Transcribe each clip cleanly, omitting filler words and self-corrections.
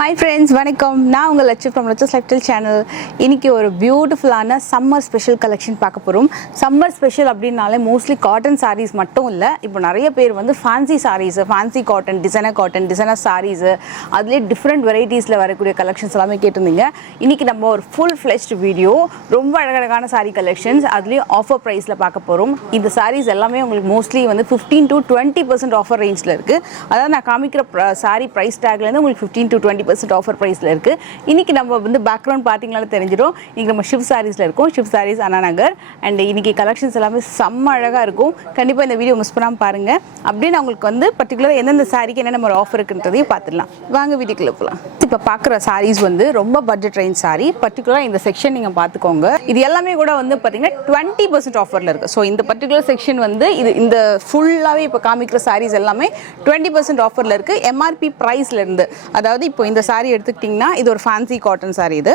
Hi friends, வணக்கம். நான் உங்கள் Latchu from Lachus Lifestyle channel. இன்னைக்கு ஒரு பியூட்டிஃபுல்லான சம்மர் ஸ்பெஷல் கலெக்ஷன் பார்க்க போகிறோம். சம்மர் ஸ்பெஷல் அப்படின்னாலே மோஸ்ட்லி காட்டன் சாரீஸ் மட்டும் இல்லை, இப்போ நிறைய பேர் வந்து fancy saris, fancy cotton, designer saris, அதுலேயே டிஃப்ரெண்ட் வெரைட்டிஸில் வரக்கூடிய கலெக்ஷன்ஸ் எல்லாமே கேட்டிருந்தீங்க. இன்றைக்கி நம்ம ஒரு ஃபுல் ஃப்ளெஷ்ட் வீடியோ, ரொம்ப அழகழகான சாரீ கலெக்ஷன்ஸ், அதுலேயும் ஆஃபர் ப்ரைஸில் பார்க்க போகிறோம். இந்த சாரீஸ் எல்லாமே உங்களுக்கு மோஸ்ட்லி வந்து 15 to 20% ஆஃபர் ரேஞ்சில் இருக்குது. அதாவது நான் காமிக்கிற சாரீ ப்ரைஸ் டேக்லேருந்து உங்களுக்கு 15 to 20% ஆஃபர் ப்ரைஸில் இருக்குது. இன்றைக்கி நம்ம வந்து பேக்ரவுண்ட் பார்த்தீங்கனாலும் தெரிஞ்சிடும். இன்றைக்கி நம்ம ஷிஃப்ட் சாரீஸில் இருக்கோம், ஷிஃப்ட் சாரீஸ் அண்ணா நகர். அண்ட் இன்றைக்கி கலெக்ஷன்ஸ் எல்லாமே செம்ம அழகாக இருக்கும். கண்டிப்பாக இந்த வீடியோ மிஸ் பண்ணாமல் பாருங்கள். அப்படியே நான் உங்களுக்கு வந்து பர்டிகுலராக எந்தெந்த சாரீக்கு என்னென்ன நம்ம ஆஃபர் இருக்குன்றதையும் பார்த்துடலாம். வாங்க வீடியோக்குள்ளே போகலாம். இப்போ பார்க்குற சாரீஸ் வந்து ரொம்ப பட்ஜெட் ரேஞ்ச் சாரீ. பர்டிகுலராக இந்த செக்ஷன் நீங்கள் பார்த்துக்கோங்க. இது எல்லாமே கூட வந்து பார்த்தீங்கன்னா 20% ஆஃபரில் இருக்குது. ஸோ இந்த பர்டிகுலர் செக்ஷன் வந்து இந்த ஃபுல்லாகவே இப்போ காமிக்கிற சாரீஸ் எல்லாமே 20% ஆஃபரில் இருக்குது. எம்ஆர்பி ப்ரைஸ்லேருந்து, அதாவது இப்போ இந்த சாரீ எடுத்துக்கிட்டிங்கன்னா இது ஒரு ஃபேன்சி காட்டன் சாரீ. இது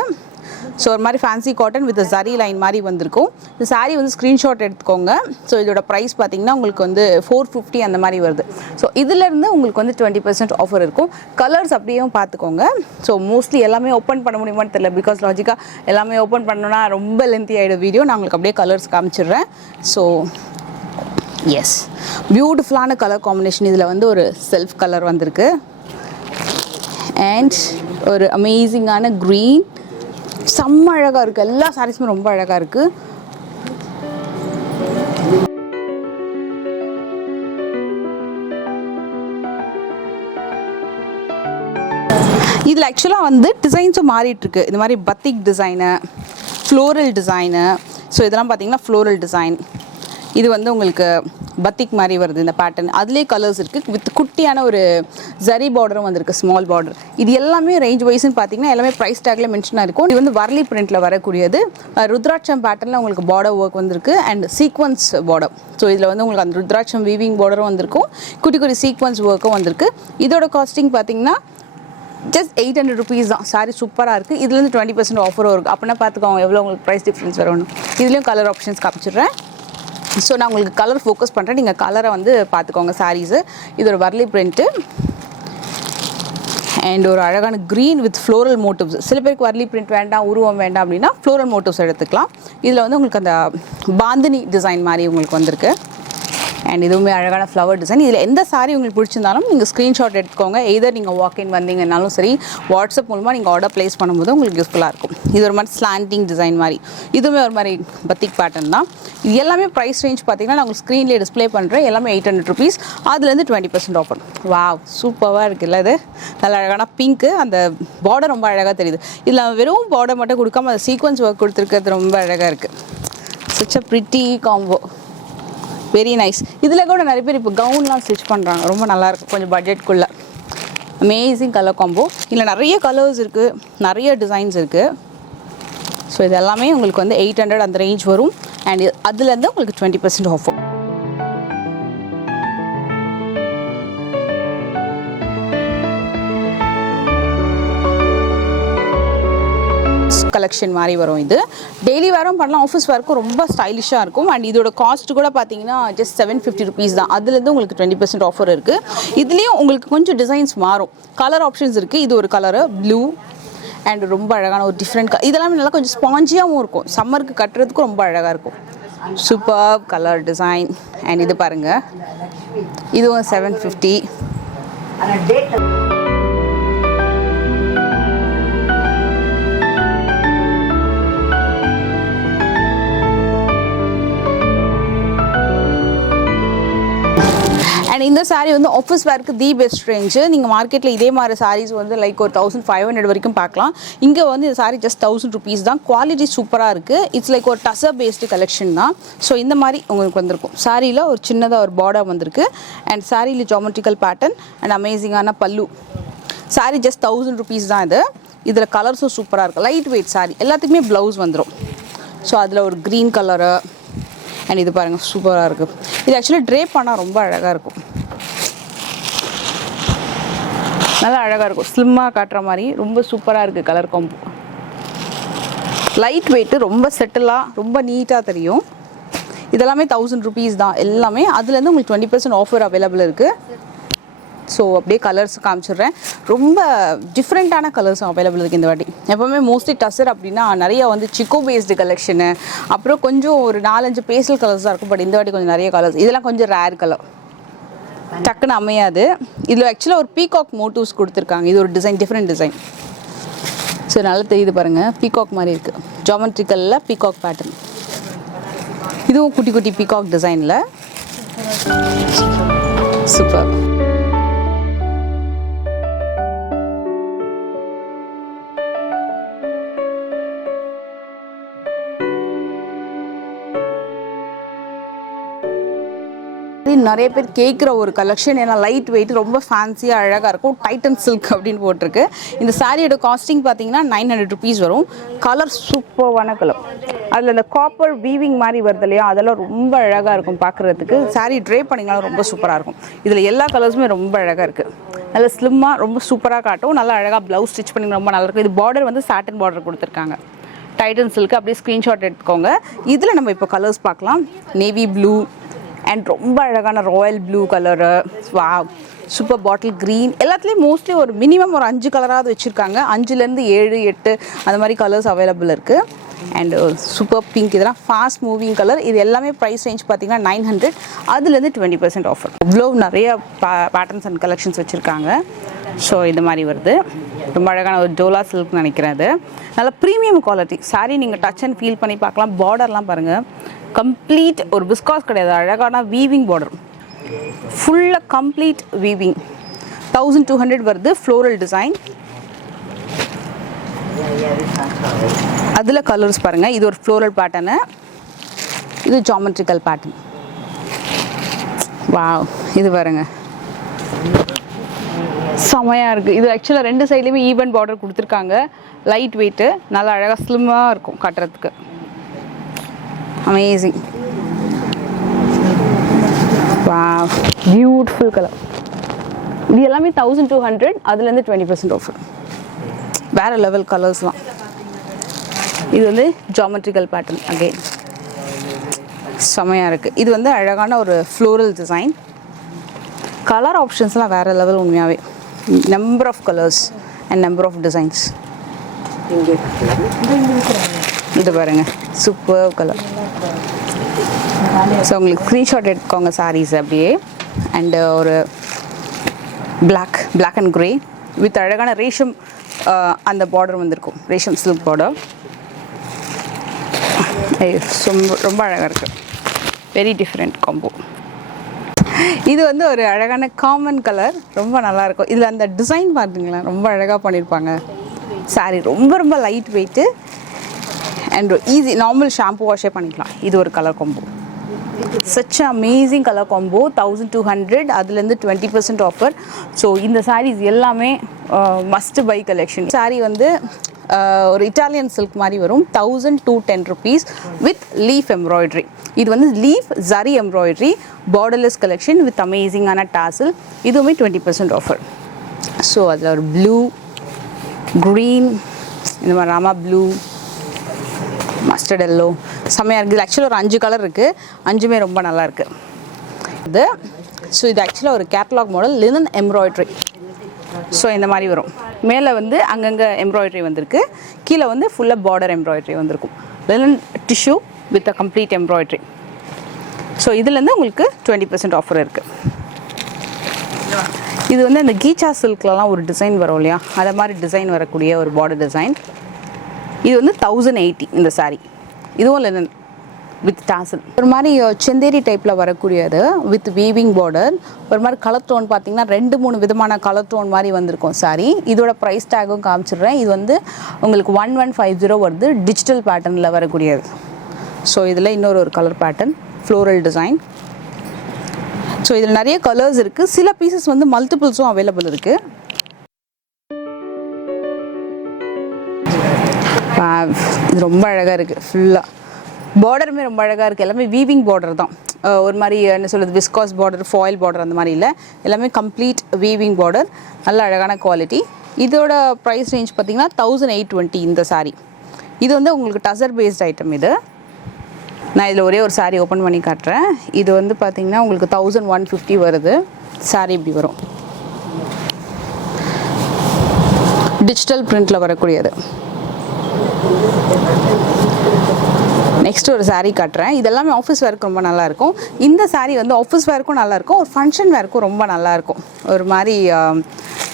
ஸோ ஒரு மாதிரி fancy cotton with zari line மாதிரி வந்திருக்கும். இந்த சாரீ வந்து ஸ்க்ரீன்ஷாட் எடுத்துக்கோங்க. ஸோ இதோட ப்ரைஸ் பார்த்தீங்கன்னா உங்களுக்கு வந்து 450 அந்த மாதிரி வருது. ஸோ இதிலேருந்து உங்களுக்கு வந்து 20% ஆஃபர் இருக்கும். கலர்ஸ் அப்படியே பார்த்துக்கோங்க. ஸோ மோஸ்ட்லி எல்லாமே ஓப்பன் பண்ண முடியுமான்னு தெரியல, பிகாஸ் லாஜிக்காக எல்லாமே ஓப்பன் பண்ணணும்னா ரொம்ப லென்த்தி ஆகிடும் வீடியோ. நான் உங்களுக்கு அப்படியே கலர்ஸ் காமிச்சிடுறேன். ஸோ எஸ், பியூட்டிஃபுல்லான கலர் காம்பினேஷன். இதில் வந்து ஒரு செல்ஃப் கலர் வந்திருக்கு அண்ட் ஒரு அமேசிங்கான க்ரீன், செம்ம அழகாக இருக்குது. எல்லா சாரீஸுமே ரொம்ப அழகாக இருக்குது. இதில் ஆக்சுவலாக வந்து டிசைன்ஸும் மாறிட்டுருக்கு. இந்த மாதிரி பத்திக் டிசைனு, ஃப்ளோரல் டிசைனு. ஸோ இதெல்லாம் பார்த்தீங்கன்னா ஃப்ளோரல் டிசைன். இது வந்து உங்களுக்கு பத்திக் மாதிரி வருது இந்த பேட்டர்ன். அதுலேயே கலர்ஸ் இருக்குது. வித் குட்டியான ஒரு ஜரி பார்டரும் வந்திருக்கு, ஸ்மால் பார்டர். இது எல்லாமே ரேஞ்ச் வைஸ்ன்னு பார்த்தீங்கன்னா எல்லாமே ப்ரைஸ் டேக்கில் மென்ஷனாக இருக்கும். இது வந்து வர்லி பிரிண்டில் வரக்கூடியது. ருத்ராட்சம் பேட்டர்னில் உங்களுக்கு பார்டர் ஒர்க் வந்திருக்கு அண்ட் சீக்வன்ஸ் பார்டர். ஸோ இதில் வந்து உங்களுக்கு அந்த ருத்ராட்சம் வீவிங் பார்டரும் வந்திருக்கும், குட்டி குட்டி சீக்வன்ஸ் ஒர்க்கும் வந்திருக்கு. இதோட காஸ்டிங் பார்த்தீங்கன்னா ஜஸ்ட் 800 rupees தான். சாரி சூப்பராக இருக்குது. இதுலேருந்து 20% ஆஃபரும் இருக்குது. அப்படின்னா பார்த்துக்கோங்க எவ்வளோ உங்களுக்கு ப்ரைஸ் டிஃப்ரென்ஸ் வரணும். இதுலேயும் கலர் ஆப்ஷன்ஸ் காமிச்சிடுறேன். ஸோ நான் உங்களுக்கு கலர் ஃபோக்கஸ் பண்ணுறேன், நீங்கள் கலரை வந்து பார்த்துக்கோங்க. சாரீஸு இது ஒரு வர்லி பிரிண்ட்டு அண்ட் ஒரு அழகான க்ரீன் வித் ஃப்ளோரல் மோட்டிவ்ஸ். சில பேருக்கு வர்லி பிரிண்ட் வேண்டாம், உருவம் வேண்டாம் அப்படின்னா ஃப்ளோரல் மோட்டிவ்ஸ் எடுத்துக்கலாம். இதில் வந்து உங்களுக்கு அந்த பாந்தினி டிசைன் மாதிரி உங்களுக்கு வந்திருக்கு அண்ட் இதுவுமே அழகான ஃப்ளவர் டிசைன். இதில் எந்த சாரீ உங்களுக்கு பிடிச்சிருந்தாலும் நீங்கள் ஸ்க்ரீன்ஷாட் எடுத்துக்கோங்க. எதர் நீங்கள் வாக்இன் வந்தீங்கன்னாலும் சரி, வாட்ஸ்அப் மூலமாக நீங்கள் ஆர்டர் ப்ளேஸ் பண்ணும்போது உங்களுக்கு யூஸ்ஃபுல்லாக இருக்கும். இது ஒரு மாதிரி ஸ்லாண்டிங் டிசைன் மாதிரி, இதுவுமே ஒரு மாதிரி பத்திக் பேட்டர்ன் தான். இது எல்லாமே ப்ரைஸ் ரேஞ்ச் பார்த்தீங்கன்னா நான் உங்களுக்கு ஸ்க்ரீன்லேயே டிஸ்பிளே பண்ணுறேன். எல்லாமே 800 rupees. அதுலேருந்து 20% ஆஃபர். வாவ், சூப்பராக இருக்குல்ல. இது நல்ல அழகான பிங்க்கு, அந்த பார்டர் ரொம்ப அழகாக தெரியுது. இதில் வெறும் பார்டர் மட்டும் கொடுக்காம அந்த சீக்வன்ஸ் ஒர்க் கொடுத்துருக்கிறது ரொம்ப அழகாக இருக்குது. such a pretty combo, very nice. இதில் கூட நிறைய பேர் இப்போ கவுன்லாம் ஸ்டிச் பண்ணுறாங்க, ரொம்ப நல்லாயிருக்கு. கொஞ்சம் பட்ஜெட்குள்ளே அமேசிங் கலர் காம்போ. இதில் நிறைய கலர்ஸ் இருக்குது, நிறைய டிசைன்ஸ் இருக்குது. ஸோ இது எல்லாமே உங்களுக்கு வந்து 800 அந்த ரேஞ்ச் வரும் அண்ட் அதுலேருந்து உங்களுக்கு 20% ஆஃபர். கலெக்ஷன் மாதிரி வரும். இது டெய்லி வேரும் பண்ணலாம், ஆஃபீஸ் வேர்க்கும் ரொம்ப ஸ்டைலிஷாக இருக்கும். அண்ட் இதோட காஸ்ட் கூட பார்த்தீங்கன்னா ஜஸ்ட் 750 rupees தான். அதுலேருந்து உங்களுக்கு 20% ஆஃபர் இருக்குது. இதுலேயும் உங்களுக்கு கொஞ்சம் டிசைன்ஸ் மாறும், கலர் ஆப்ஷன்ஸ் இருக்குது. இது ஒரு கலரு ப்ளூ அண்ட் ரொம்ப அழகான ஒரு டிஃப்ரெண்ட் இதெல்லாமே நல்லா கொஞ்சம் ஸ்பாஞ்சியாகவும் இருக்கும். சம்மருக்கு கட்டுறதுக்கும் ரொம்ப அழகாக இருக்கும். Super colour design. அண்ட் இது பாருங்கள், இதுவும் 750. அண்ட் இந்த சாரீ வந்து ஆஃபீஸ் வேர்க்கு தி பெஸ்ட் ரேஞ்சு. நீங்கள் மார்க்கெட்டில் இதே மாதிரி சாரீஸ் வந்து லைக் ஒரு 1500 வரைக்கும் பார்க்கலாம். இங்கே வந்து இந்த சாரீ ஜஸ்ட் 1000 rupees தான். குவாலிட்டி சூப்பராக இருக்குது. இட்ஸ் லைக் ஒரு டசர் பேஸ்டு கலெக்ஷன் தான். ஸோ இந்த மாதிரி உங்களுக்கு வந்திருக்கும். சாரியில் ஒரு சின்னதாக ஒரு பார்டர் வந்திருக்கு அண்ட் சாரியில் ஜாமெட்ரிக்கல் பேட்டர்ன் அண்ட் அமேசிங்கான பல்லு. சாரீ ஜஸ்ட் 1000 rupees தான். இதில் கலர்ஸும் சூப்பராக இருக்குது. லைட் வெயிட் சாரீ, எல்லாத்துக்குமே ப்ளவுஸ் வந்துடும். ஸோ அதில் ஒரு க்ரீன் கலரு அண்ட் இது பாருங்கள் சூப்பராக இருக்குது. இது ஆக்சுவலி ட்ரேப் பண்ணால் ரொம்ப அழகாக இருக்கும், நல்லா அழகாக இருக்கும். ஸ்லிம்மாக காட்டுற மாதிரி ரொம்ப சூப்பராக இருக்குது கலர் காம்போ. லைட் வெயிட்டு, ரொம்ப செட்டிலாக, ரொம்ப நீட்டாக தெரியும். இதெல்லாமே 1000 rupees தான் எல்லாமே. அதுலேருந்து உங்களுக்கு 20% ஆஃபர் அவைலபிள் இருக்குது. ஸோ அப்படியே கலர்ஸ் காமிச்சிடுறேன். ரொம்ப டிஃப்ரெண்ட்டான கலர்ஸும் அவைலபிள் இருக்குது இந்த வாட்டி. எப்போவுமே மோஸ்ட்லி டசர் அப்படின்னா நிறைய வந்து சிக்கோ பேஸ்டு கலெக்ஷனு, அப்புறம் கொஞ்சம் ஒரு 4-5 பேஸ்டல் கலர்ஸ் தான் இருக்கும். பட் இந்த வாட்டி கொஞ்சம் நிறைய கலர்ஸ், இதெல்லாம் கொஞ்சம் ரேர் கலர், டக்குன்னு அமையாது. இதில் ஆக்சுவலாக ஒரு பீகாக் மோட்டிவ்ஸ் கொடுத்துருக்காங்க. இது ஒரு டிசைன், டிஃப்ரெண்ட் டிசைன். ஸோ நல்லா தெரியுது பாருங்கள், பீகாக் மாதிரி இருக்குது. ஜாமெட்ரிக்கலில் பீகாக் பேட்டர்ன். இதுவும் குட்டி குட்டி பீகாக் டிசைனில் சூப்பர். நிறைய பேர் கேட்குற ஒரு கலெக்ஷன், ஏன்னா லைட் வெயிட், ரொம்ப ஃபேன்சியாக அழகாக இருக்கும். டைட்டன் சில்க் அப்படின்னு போட்டிருக்கு. இந்த சாரியோட காஸ்டிங் பார்த்தீங்கன்னா 900 rupees வரும். கலர் சூப்பர்வான கலர். அதில் இந்த காப்பர் வீவிங் மாதிரி வருது இல்லையா, அதெல்லாம் ரொம்ப அழகாக இருக்கும் பார்க்குறதுக்கு. சாரீ ட்ரே பண்ணிங்கனாலும் ரொம்ப சூப்பராக இருக்கும். இதில் எல்லா கலர்ஸுமே ரொம்ப அழகாக இருக்குது. நல்லா ஸ்லிம்மாக ரொம்ப சூப்பராக காட்டும். நல்லா அழகாக ப்ளவுஸ் ஸ்டிச் பண்ணி ரொம்ப நல்லாயிருக்கும். இது பார்டர் வந்து சாட்டன் பார்டர் கொடுத்துருக்காங்க. Titan silk. அப்படியே ஸ்க்ரீன்ஷாட் எடுத்துக்கோங்க. இதில் நம்ம இப்போ கலர்ஸ் பார்க்கலாம். நேவி ப்ளூ அண்ட் ரொம்ப அழகான Royal blue colour, super bottle green, எல்லாத்துலேயும் மோஸ்ட்லி ஒரு மினிமம் ஒரு 5 கலராவது வச்சுருக்காங்க. 5லேருந்து 7, 8 அந்த மாதிரி கலர்ஸ் அவைலபிள் இருக்குது. அண்ட் சூப்பர் பிங்க், இதெல்லாம் ஃபாஸ்ட் மூவிங் கலர். இது எல்லாமே ப்ரைஸ் ரேஞ்ச் பார்த்தீங்கன்னா 900, அதுலேருந்து 20% ஆஃபர். அவ்வளோ நிறைய பேட்டர்ன்ஸ் அண்ட் கலெக்ஷன்ஸ் வச்சுருக்காங்க. ஸோ இந்த மாதிரி வருது. ரொம்ப அழகான ஒரு டோலா சில்க்னு நினைக்கிறேன். அது நல்ல ப்ரீமியம் குவாலிட்டி சாரீ. நீங்கள் டச் அண்ட் ஃபீல் பண்ணி பார்க்கலாம். பார்டர்லாம் பாருங்கள், கம்ப்ளீட் ஒரு பிஸ்காஸ் கிடையாது, அழகான வீவிங் பார்டர், ஃபுல்லாக கம்ப்ளீட் வீவிங். 1200 வருது. Floral design. அதில் கலர்ஸ் பாருங்கள். இது ஒரு ஃப்ளோரல் பேட்டர்னு, இது ஜாமெட்ரிக்கல் பேட்டர்ன். வாவ், இது பாருங்க செமையாக இருக்குது. இது ஆக்சுவலாக 2 சைட்லேயுமே ஈவன் பார்டர் கொடுத்துருக்காங்க. லைட் வெயிட்டு, நல்லா அழகாக ஸ்லிம்மாக இருக்கும் கட்டுறதுக்கு. அமேசிங். Wow, beautiful colour. இது எல்லாமே 1200, அதுலேருந்து 20% ஆஃபர். வேறு லெவல் கலர்ஸ்லாம். இது வந்து ஜாமெட்ரிக்கல் பேட்டர்ன். அகெயின் செமையாக இருக்குது. இது வந்து அழகான ஒரு ஃப்ளோரல் டிசைன். கலர் ஆப்ஷன்ஸ்லாம் வேறு லெவல் உண்மையாகவே. Number of colours and number of designs. இது பாருங்கள், சூப்பர் கலர். ஸோ உங்களுக்கு ஸ்க்ரீன்ஷாட் எடுத்துக்கோங்க சாரீஸ் அப்படியே. அண்டு ஒரு பிளாக் அண்ட் க்ரே வித் அழகான ரேஷம் அந்த பார்டர் வந்திருக்கும். Racism silk border. ரொம்ப அழகாக இருக்குது. Very different combo. இது வந்து ஒரு அழகான காமன் கலர், ரொம்ப நல்லாயிருக்கும். இதில் அந்த டிசைன் பார்த்தீங்களா, ரொம்ப அழகாக பண்ணியிருப்பாங்க. சாரீ ரொம்ப light weight and easy, normal shampoo வாஷே பண்ணிக்கலாம். இது ஒரு colour combo. Such amazing colour combo. 1200, அதுலேருந்து 20% ஆஃபர். ஸோ இந்த சாரீஸ் எல்லாமே மஸ்ட் பை கலெக்ஷன். சாரீ வந்து ஒரு இட்டாலியன் சில்க் மாதிரி வரும். 1210 rupees வித் லீஃப் எம்ப்ராய்டரி. இது வந்து leaf zari embroidery, borderless collection with அமேசிங்கான டாசில். இதுவுமே 20% ஆஃபர். ஸோ அதில் ஒரு ப்ளூ, க்ரீன், இந்த மாதிரி ராமா ப்ளூ, மஸ்டர்ட் எல்லோ செம்மையாக இருக்குது. இது ஆக்சுவலாக ஒரு 5 கலர் இருக்குது. 5மே ரொம்ப நல்லா இருக்குது. இது ஸோ இது ஆக்சுவலாக ஒரு catalogue model, linen embroidery. So இந்த மாதிரி வரும். மேலே வந்து அங்கங்கே எம்ப்ராய்டரி வந்திருக்கு, கீழே வந்து ஃபுல்லாக பார்டர் எம்ப்ராய்டரி வந்திருக்கும். Linen tissue with a complete embroidery. So இதுலேருந்து உங்களுக்கு 20% ஆஃபர் இருக்குது. இது வந்து அந்த கீச்சா சில்க்லலாம் ஒரு டிசைன் வரும் இல்லையா, அதை மாதிரி டிசைன் வரக்கூடிய ஒரு பார்டர் டிசைன். இது வந்து 1080 இந்த சாரீ. இதுவும் லினன் வித் டாசல். ஒரு மாதிரி செந்தேரி டைப்பில் வரக்கூடியது வித் வீவிங் பார்டர். ஒரு மாதிரி கலர் டோன் பார்த்தீங்கன்னா 2-3 விதமான கலர் டோன் மாதிரி வந்திருக்கும் சாரீ. இதோட ப்ரைஸ் டேக்கும் காமிச்சிடுறேன். இது வந்து உங்களுக்கு 1150 வருது. டிஜிட்டல் பேட்டர்னில் வரக்கூடியது. ஸோ இதில் இன்னொரு ஒரு colour pattern, floral design. So இதில் நிறைய கலர்ஸ் இருக்குது. சில பீசஸ் வந்து மல்டிபிள்ஸும் அவைலபிள் இருக்குது. இது ரொம்ப அழகாக இருக்குது. ஃபுல்லாக பார்டருமே ரொம்ப அழகாக இருக்குது. எல்லாமே வீவிங் பார்டர் தான். ஒரு மாதிரி என்ன சொல்கிறது, விஸ்காஸ் பார்டர், ஃபாயில் பார்டர் அந்த மாதிரி இல்லை, எல்லாமே கம்ப்ளீட் வீவிங் பார்டர். நல்ல அழகான குவாலிட்டி. இதோட ப்ரைஸ் ரேஞ்ச் பார்த்திங்கன்னா 1820 இந்த சாரீ. இது வந்து உங்களுக்கு டசர் பேஸ்ட் ஐட்டம். இது நான் இதில் ஒரே ஒரு சாரீ ஓப்பன் பண்ணி காட்டுறேன். இது வந்து பார்த்திங்கன்னா உங்களுக்கு 1150 வருது. சாரீ இப்படி வரும். டிஜிட்டல் பிரிண்டில் வரக்கூடியது. நெக்ஸ்ட் ஒரு saree காட்டுறேன். இதெல்லாமே ஆஃபீஸ் வேருக்கு ரொம்ப நல்லாயிருக்கும். இந்த saree வந்து ஆஃபீஸ் வேருக்கும் நல்லாயிருக்கும், ஒரு ஃபங்க்ஷன் வேருக்கும் ரொம்ப நல்லாயிருக்கும். ஒரு மாதிரி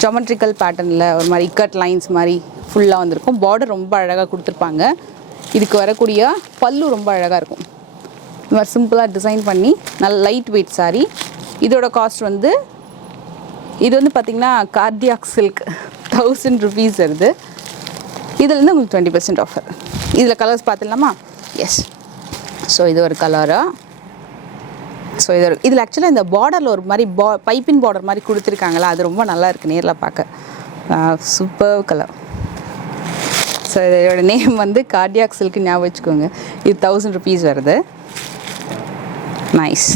ஜாமெட்ரிக்கல் பேட்டர்னில் ஒரு மாதிரி இக்கட் லைன்ஸ் மாதிரி ஃபுல்லாக வந்திருக்கும். பார்டர் ரொம்ப அழகாக கொடுத்துருப்பாங்க. இதுக்கு வரக்கூடிய பல்லு ரொம்ப அழகாக இருக்கும். இந்த மாதிரி சிம்பிளாக டிசைன் பண்ணி நல்ல லைட் வெயிட் saree. இதோட காஸ்ட் வந்து இது வந்து பார்த்திங்கன்னா கார்டியாக் சில்க் 1000 rupees வருது. இதுலேருந்து உங்களுக்கு 20% ஆஃபர். இதில் கலர்ஸ் பார்த்துடலாமா? எஸ். ஸோ இது ஒரு கலரா. ஸோ இதில் ஆக்சுவலாக இந்த பார்டரில் ஒரு மாதிரி பைப்பின் பார்டர் மாதிரி கொடுத்துருக்காங்களா, அது ரொம்ப நல்லா இருக்குது நேரில் பார்க்க. Super colour. ஸோ இதோட நேம் வந்து கார்டியாக் சில்க், ஞாபகம் வச்சுக்கோங்க. இது 1000 rupees வருது. நைஸ்,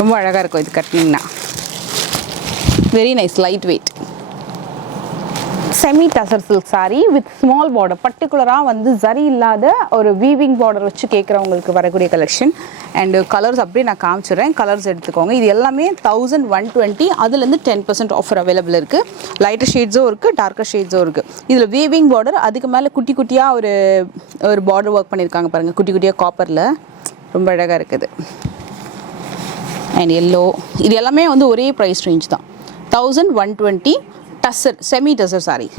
ரொம்ப அழகாக இருக்கும் இது கட்டினீங்கன்னா. Very nice, light weight. Semi tussar silk saree with small border. பர்டிகுலராக வந்து ஜரி இல்லாத ஒரு வீவிங் பார்டர் வச்சு கேட்குறவங்களுக்கு வரக்கூடிய கலெக்ஷன். அண்டு கலர்ஸ் அப்படியே நான் காமிச்சிடுறேன், கலர்ஸ் எடுத்துக்கோங்க. இது எல்லாமே 1120. அதுலேருந்து 10% ஆஃபர் அவைலபிள் இருக்குது. லைட்டர் ஷேட்ஸும் இருக்குது, டார்க்கர் ஷேட்ஸும் இருக்குது. இதில் வீவிங் பார்டர், அதுக்கு மேலே குட்டி குட்டியாக ஒரு பார்டர் ஒர்க் பண்ணியிருக்காங்க பாருங்கள், குட்டி குட்டியாக காப்பரில். ரொம்ப அழகாக இருக்குது. And yellow. இது எல்லாமே வந்து ஒரே ப்ரைஸ் ரேஞ்ச் தான், 1120. Tussar, semi tussar saree.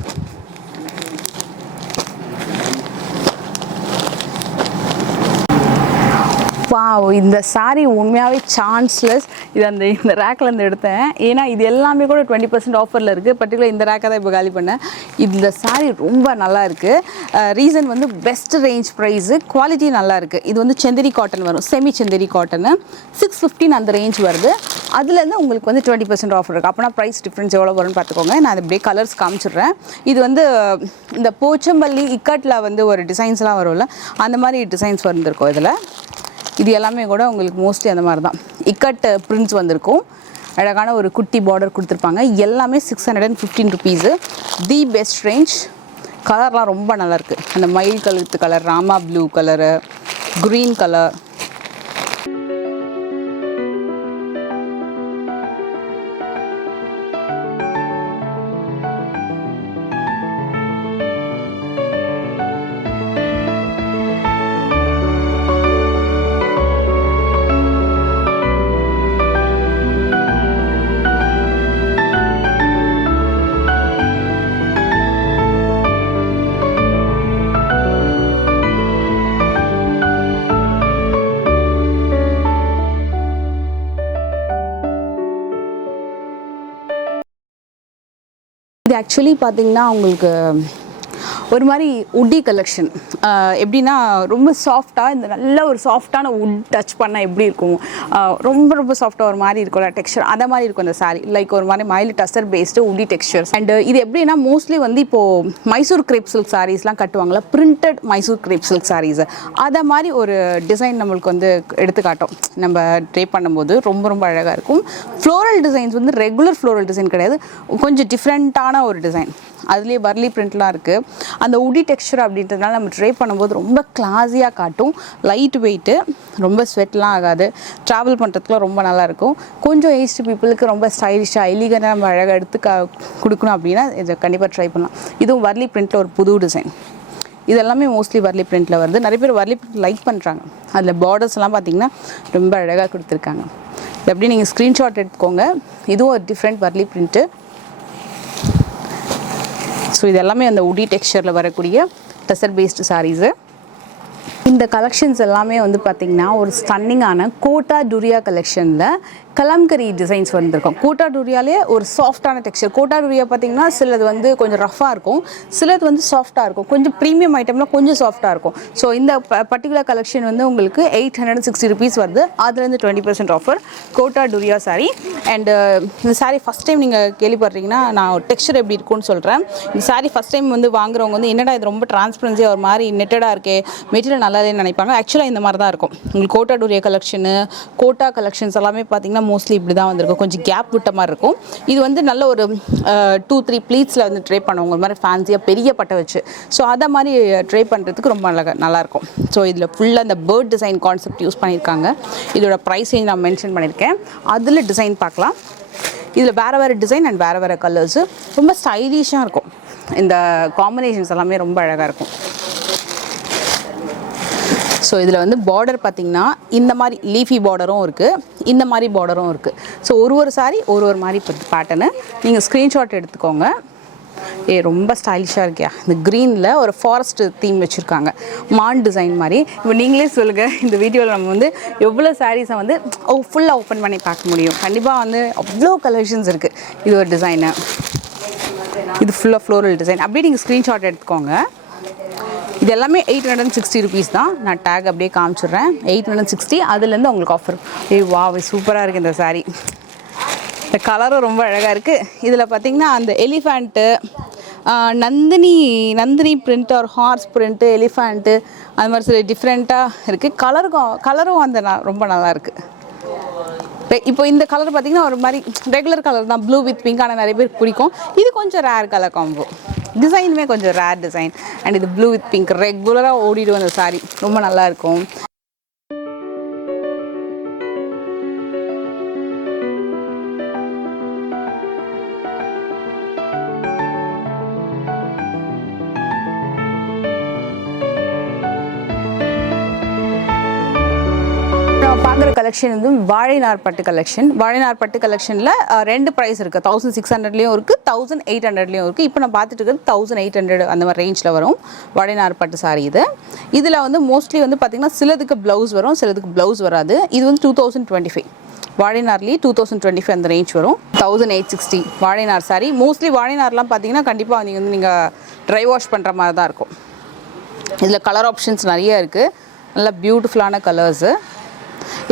Wow, இந்த saree உண்மையாகவே சான்ஸ்லெஸ். இது இந்த ரேக்கிலேருந்து எடுத்தேன். ஏன்னா இது எல்லாமே கூட 20% ஆஃபரில் இருக்குது. பர்டிகுலர் இந்த ரேக்கை தான் இப்போ காலி பண்ணேன். இந்த saree ரொம்ப நல்லா இருக்குது. ரீசன் வந்து பெஸ்ட் ரேஞ்ச் ப்ரைஸு, குவாலிட்டி நல்லா இருக்குது. இது வந்து செந்தரி காட்டன் வரும், செமி செந்தரி காட்டனு. 615 அந்த ரேஞ்ச் வருது. அதுலேருந்து உங்களுக்கு வந்து 20% ஆஃபர் இருக்குது. அப்போனா ப்ரைஸ் டிஃப்ரென்ஸ் எவ்வளோ வரும்னு பார்த்துக்கோங்க. நான் அப்படியே கலர்ஸ் காமிச்சிடுறேன். இது வந்து இந்த போச்சம்பள்ளி இக்கட்டில் வந்து ஒரு டிசைன்ஸ்லாம் வரும்ல, அந்த மாதிரி டிசைன்ஸ் வந்துருக்கும் இதில். இது எல்லாமே கூட உங்களுக்கு மோஸ்ட்லி அந்த மாதிரி தான் இக்கட் பிரிண்ட்ஸ் வந்திருக்கும். அழகான ஒரு குட்டி பார்டர் கொடுத்துருப்பாங்க. எல்லாமே 615 rupees. The best range. கலர்லாம் ரொம்ப நல்லாயிருக்கு. அந்த மயில் கழுத்து colour, Rama blue colour, green colour. இது ஆக்சுவலி பார்த்திங்கன்னா உங்களுக்கு ஒரு மாதிரி உட்டி கலெக்ஷன். எப்படின்னா ரொம்ப சாஃப்டாக, இந்த நல்ல ஒரு சாஃப்டான உட் டச் பண்ணால் எப்படி இருக்கும், ரொம்ப ரொம்ப சாஃப்டாக ஒரு மாதிரி இருக்கும்ல டெக்ஸ்சர், அதை மாதிரி இருக்கும் இந்த saree. லைக் ஒரு மாதிரி mild duster based woody textures. And இது எப்படின்னா மோஸ்ட்லி வந்து இப்போது மைசூர் கிரேப் சில்க் சாரீஸ்லாம் கட்டுவாங்களா, பிரிண்டட் மைசூர் கிரேப் சில்க் சாரீஸை, அதை மாதிரி ஒரு டிசைன் நம்மளுக்கு வந்து எடுத்துக்காட்டும். நம்ம ட்ரை பண்ணும்போது ரொம்ப ரொம்ப அழகாக இருக்கும். ஃப்ளோரல் டிசைன்ஸ் வந்து ரெகுலர் ஃப்ளோரல் டிசைன் கிடையாது, கொஞ்சம் டிஃப்ரெண்ட்டான ஒரு டிசைன். அதுலேயே வர்லி பிரிண்ட்லாம் இருக்குது. அந்த உடி டெக்ஸ்சர் அப்படின்றதுனால நம்ம ட்ரை பண்ணும்போது ரொம்ப கிளாஸியாக காட்டும். லைட் வெயிட்டு, ரொம்ப ஸ்வெட்லாம் ஆகாது. ட்ராவல் பண்ணுறதுக்குலாம் ரொம்ப நல்லாயிருக்கும். கொஞ்சம் ஏஜ்டு பீப்புளுக்கு ரொம்ப ஸ்டைலிஷாக எலிகனாக நம்ம அழகாக எடுத்து கொடுக்கணும் அப்படின்னா இதை கண்டிப்பாக ட்ரை பண்ணலாம். இதுவும் வர்லி பிரிண்ட்டில் ஒரு புது டிசைன். இது எல்லாமே மோஸ்ட்லி வர்லி பிரிண்ட்டில் வருது. நிறைய பேர் வர்லி பிரிண்ட் லைக் பண்ணுறாங்க. அதில் பார்டர்ஸ்லாம் பார்த்திங்கன்னா ரொம்ப அழகாக கொடுத்துருக்காங்க. இது அப்படி நீங்கள் ஸ்க்ரீன்ஷாட் எடுத்துக்கோங்க. இதுவும் ஒரு டிஃப்ரெண்ட் வர்லி பிரிண்ட்டு. ஸோ இது எல்லாமே அந்த உடி டெக்ஸ்சரில் வரக்கூடிய டசர் பேஸ்டு சாரீஸு. இந்த கலெக்ஷன்ஸ் எல்லாமே வந்து பார்த்திங்கன்னா ஒரு ஸ்டன்னிங்கான கோட்டா டுரியா கலெக்ஷனில் கலம்கரி டிசைன்ஸ் வந்திருக்கும். கோட்டா டுரியாலே ஒரு சாஃப்டான டெக்ஸ்சர். கோட்டா டுரியா பார்த்திங்கன்னா சிலது வந்து கொஞ்சம் ரஃபாக இருக்கும், சிலது வந்து சாஃப்டாக இருக்கும். கொஞ்சம் ப்ரீமியம் ஐட்டம்லாம் கொஞ்சம் சாஃப்டாக இருக்கும். ஸோ இந்த பர்டிகுலர் கலெக்ஷன் வந்து உங்களுக்கு 860 rupees வருது. அதுலேருந்து 20% ஆஃபர். கோட்டா டுரியா சாரீ. அண்டு இந்த சாரீ ஃபஸ்ட் டைம் நீங்கள் கேள்விப்படுறீங்கன்னா நான் டெக்ஸ்சர் எப்படி இருக்கும்னு சொல்கிறேன். இந்த சாரீ ஃபஸ்ட் டைம் வந்து வாங்குறவங்க வந்து என்னடா இது ரொம்ப டிரான்ஸ்பரன்சியாக ஒரு மாதிரி நெட்டடாக இருக்கே, மெட்டீரியல் நல்லாவே நினைப்பாங்க. ஆக்சுவலாக இந்த மாதிரி தான் இருக்கும். உங்களுக்கு கோட்டா டுரியா கலெக்ஷனு, கோட்டா கலெக்ஷன்ஸ் எல்லாமே பார்த்திங்கன்னா மோஸ்ட்லி இப்படி தான் வந்திருக்கும். கொஞ்சம் கேப் விட்ட மாதிரி இருக்கும். இது வந்து நல்ல ஒரு 2-3 ப்ளீட்ஸில் வந்து ட்ரை பண்ணுவாங்க, ஒரு மாதிரி ஃபேன்சியாக பெரிய பட்டை வச்சு. ஸோ அதை மாதிரி ட்ரை பண்ணுறதுக்கு ரொம்ப நல்லாயிருக்கும். ஸோ இதில் ஃபுல்லாக இந்த பேர்ட் டிசைன் கான்செப்ட் யூஸ் பண்ணியிருக்காங்க. இதோட ப்ரைஸ் நான் மென்ஷன் பண்ணியிருக்கேன். அதில் டிசைன் பார்க்கலாம். இதில் வேறு டிசைன் அண்ட் வேறு கலர்ஸு ரொம்ப ஸ்டைலிஷாக இருக்கும். இந்த காம்பினேஷன்ஸ் எல்லாமே ரொம்ப அழகாக இருக்கும். ஸோ இதில் வந்து பார்டர் பார்த்திங்கன்னா இந்த மாதிரி லீஃபி பார்டரும் இருக்குது, இந்த மாதிரி பார்டரும் இருக்குது. ஸோ ஒரு சாரி ஒரு மாதிரி பேட்டர்னு நீங்கள் ஸ்க்ரீன்ஷாட் எடுத்துக்கோங்க. ரொம்ப ஸ்டைலிஷாக இருக்கியா. இந்த க்ரீனில் ஒரு ஃபாரஸ்ட் தீம் வச்சுருக்காங்க, மான் டிசைன் மாதிரி. இப்போ நீங்களே சொல்லுங்கள், இந்த வீடியோவில் நம்ம வந்து எவ்வளோ சாரீஸை வந்து ஃபுல்லாக ஓப்பன் பண்ணி பார்க்க முடியும். கண்டிப்பாக வந்து அவ்வளோ கலெக்ஷன்ஸ் இருக்குது. இது ஒரு டிசைனு, இது ஃபுல்லாக ஃப்ளோரல் டிசைன். அப்படியே நீங்கள் ஸ்க்ரீன்ஷாட் எடுத்துக்கோங்க. இது எல்லாமே 860 rupees தான். நான் டேக் அப்படியே காமிச்சிடுறேன். 860, அதுலேருந்து உங்களுக்கு ஆஃபர். வா, சூப்பராக இருக்குது இந்த சாரீ. இந்த கலரும் ரொம்ப அழகாக இருக்குது. இதில் பார்த்திங்கன்னா அந்த எலிஃபேண்ட்டு, நந்தினி பிரிண்ட், ஒரு ஹார்ஸ் பிரிண்ட்டு, எலிஃபேண்ட்டு, அது மாதிரி சில டிஃப்ரெண்ட்டாக இருக்குது. கலரும் அந்த ரொம்ப நல்லாயிருக்கு. இப்போ இந்த கலர் பார்த்திங்கன்னா ஒரு மாதிரி ரெகுலர் கலர் தான், ப்ளூ வித் பிங்க். ஆனால் நிறைய பேருக்கு பிடிக்கும். இது கொஞ்சம் ரேர் கலர் காம்போ. டிசைனுமே கொஞ்சம் ரேர் டிசைன். அண்ட் இது ப்ளூ வித் பிங்க் ரெகுலராக ஓடிடும் அந்த சாரீ. ரொம்ப நல்லாயிருக்கும். பார்க்குற கலெக்ஷன் வந்து வாழைநார் பட்டு கலெக்ஷன். வாழைநார் பட்டு கலெக்ஷனில் 2 ப்ரைஸ் இருக்குது. 1600லேயும் இருக்குது, 1800லேயும் இருக்குது. இப்போ நான் பார்த்துட்டு இருக்கிறது 1800 அந்த மாதிரி ரேஞ்சில் வரும் வாழைநார் பட்டு சாரி. இதில் வந்து மோஸ்ட்லி வந்து பார்த்திங்கன்னா சிலதுக்கு ப்ளவுஸ் வரும், சிலதுக்கு ப்ளவுஸ் வராது. இது வந்து 2025 வாழைநார்லேயே 2025 அந்த ரேஞ்ச் வரும். 1860 வாழைநார் சாரி. மோஸ்ட்லி வாழைநார்லாம் பார்த்தீங்கன்னா கண்டிப்பாக நீங்கள் ட்ரை வாஷ் பண்ணுற மாதிரி தான் இருக்கும். இதில் கலர் ஆப்ஷன்ஸ் நிறைய இருக்குது, நல்லா பியூட்டிஃபுல்லான கலர்ஸு.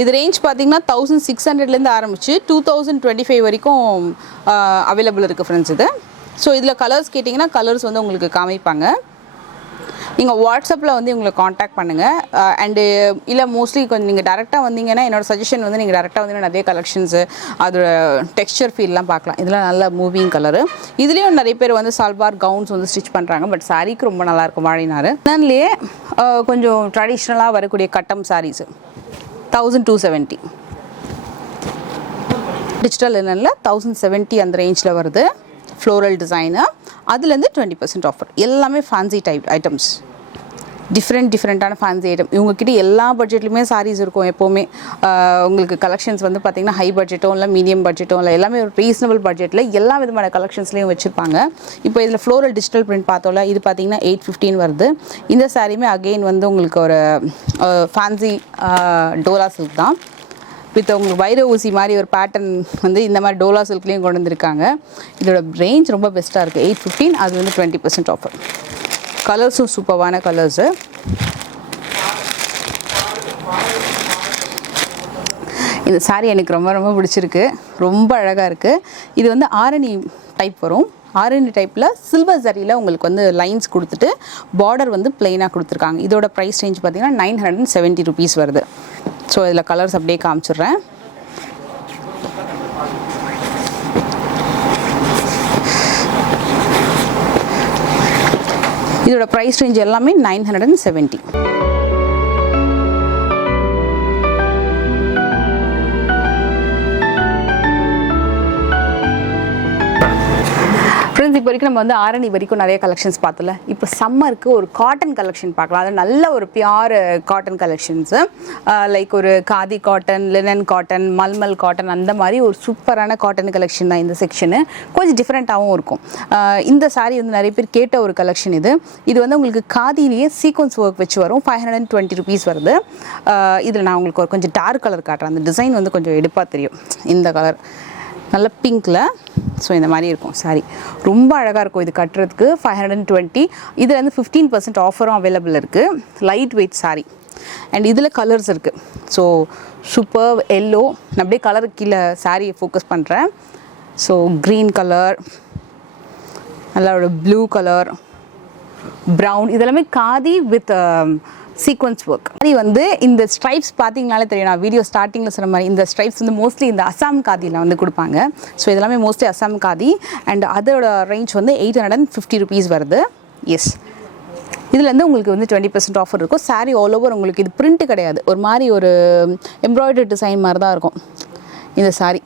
இது ரேஞ்ச் பார்த்திங்கன்னா 1600லேருந்து ஆரம்பித்து 2025 வரைக்கும் அவைலபிள் இருக்குது ஃப்ரெண்ட்ஸ் இது. ஸோ இதில் கலர்ஸ் கேட்டிங்கன்னா கலர்ஸ் வந்து உங்களுக்கு காமிப்பாங்க. நீங்கள் வாட்ஸ்அப்பில் வந்து உங்களை காண்டாக்ட் பண்ணுங்கள். அண்டு இல்லை மோஸ்ட்லி கொஞ்சம் நீங்கள் டேரெக்டாக வந்தீங்கன்னா என்னோடய சஜஷன் வந்து நீங்கள் டேரெக்டாக வந்து நிறைய கலெக்ஷன்ஸு அதோட டெக்ஸ்சர் ஃபீல்லாம் பார்க்கலாம். இதெல்லாம் நல்ல மூவிங் கலரு. இதுலேயும் நிறைய பேர் வந்து சல்வார் கவுன்ஸ் வந்து ஸ்டிச் பண்ணுறாங்க. பட் சாரீக்கு ரொம்ப நல்லாயிருக்கும் வாழைநார். அதனாலேயே கொஞ்சம் ட்ரெடிஷ்னலாக வரக்கூடிய கட்டம் சாரீஸு 1270. டிஜிட்டல் லினனில் 1070 அந்த ரேஞ்சில் வருது. Floral design. அதுலேருந்து 20% ஆஃபர். எல்லாமே ஃபேன்சி டைப் ஐட்டம்ஸ், டிஃப்ரெண்ட்டான ஃபேன்சி ஐட்டம். இவங்கக்கிட்ட எல்லா பட்ஜெட்லையுமே சாரீஸ் இருக்கும் எப்போவுமே. உங்களுக்கு கலெக்ஷன்ஸ் வந்து பார்த்திங்கன்னா ஹை பட்ஜெட்டும் இல்லை, மீடியம் பட்ஜெட்டும் இல்லை, எல்லாமே ஒரு ரீசனபிள் பட்ஜெட்டில் எல்லா விதமான கலெக்ஷன்ஸ்லேயும் வச்சுருப்பாங்க. இப்போ இதில் ஃப்ளோரல் டிஜிட்டல் பிரிண்ட் பார்த்தோம்ல, இது பார்த்திங்கன்னா 815 வருது. இந்த சாரியுமே அகெயின் வந்து உங்களுக்கு ஒரு ஃபேன்சி டோலா சில்க் தான். வித் உங்களுக்கு வைர ஊசி மாதிரி ஒரு பேட்டர்ன் வந்து இந்த மாதிரி டோலா சில்க்லேயும் கொண்டு வந்திருக்காங்க. இதோட ரேஞ்ச் ரொம்ப பெஸ்ட்டாக இருக்குது. 815, அது வந்து 20% ஆஃபர். கலர்ஸும் சூப்பரான கலர்ஸு. இந்த சாரீ எனக்கு ரொம்ப பிடிச்சிருக்கு, ரொம்ப அழகாக இருக்குது. இது வந்து ஆரணி டைப் வரும். ஆரணி டைப்பில் சில்வர் ஜரியில் உங்களுக்கு வந்து லைன்ஸ் கொடுத்துட்டு பார்டர் வந்து பிளெயினாக கொடுத்துருக்காங்க. இதோட ப்ரைஸ் ரேஞ்ச் பார்த்திங்கன்னா 970 rupees வருது. ஸோ இதில் கலர்ஸ் அப்படியே காமிச்சிடுறேன். இதோட ப்ரைஸ் ரேஞ்ச் எல்லாமே 970. ஃப்ரெண்ட்ஸ், இப்போ வரைக்கும் நம்ம வந்து ஆரணி வரைக்கும் நிறைய கலெக்ஷன்ஸ் பார்த்தல. இப்போ சம்மருக்கு ஒரு காட்டன் கலெக்ஷன் பார்க்கலாம். அது நல்ல ஒரு பியூர் காட்டன் கலெக்ஷன்ஸு. லைக் ஒரு khadi cotton, linen cotton, mulmul cotton, அந்த மாதிரி ஒரு சூப்பரான காட்டன் கலெக்ஷன் தான் இந்த செக்ஷனு. கொஞ்சம் டிஃப்ரெண்ட்டாகவும் இருக்கும். இந்த சாரீ வந்து நிறைய பேர் கேட்ட ஒரு கலெக்ஷன் இது. இது வந்து உங்களுக்கு காதிலேயே சீக்வன்ஸ் ஒர்க் வச்சு வரும். 520 rupees வருது. இதில் நான் உங்களுக்கு ஒரு கொஞ்சம் டார்க் கலர் காட்டுறேன். அந்த டிசைன் வந்து கொஞ்சம் எடுப்பாக தெரியும். இந்த கலர் நல்ல பிங்க்கில். ஸோ இந்த மாதிரி இருக்கும் சாரீ. ரொம்ப அழகாக இருக்கும் இது கட்டுறதுக்கு. 520. இதில் வந்து 15% ஆஃபரும் அவைலபிள் இருக்குது. Light weight sari. அண்ட் இதில் கலர்ஸ் இருக்குது. So super yellow. நான் அப்படியே கலர் கீழே சாரியை ஃபோக்கஸ் பண்ணுறேன். ஸோ க்ரீன் கலர், நல்லா ஒரு ப்ளூ கலர், ப்ரௌன், இதெல்லாமே காதி வித் சீக்வன்ஸ் ஒர்க். அது வந்து இந்த ஸ்ட்ரைப்ஸ் பார்த்தீங்கனாலே தெரியும். நான் வீடியோ ஸ்டார்டிங்கில் சொன்ன மாதிரி இந்த ஸ்ட்ரைப்ஸ் வந்து மோஸ்ட்லி இந்த அசாம் காதியில் வந்து கொடுப்பாங்க. ஸோ இதெல்லாமே மோஸ்ட்லி அசாம் காதி. அண்ட் அதோட ரேஞ்ச் வந்து 850 rupees வருது. எஸ், இதுலேருந்து உங்களுக்கு வந்து 20% ஆஃபர் இருக்கும். சாரீ ஆல் ஓவர் உங்களுக்கு இது பிரிண்ட் கிடையாது, ஒரு மாதிரி ஒரு எம்ப்ராய்டரி டிசைன் மாதிரி தான் இருக்கும் இந்த சாரீ.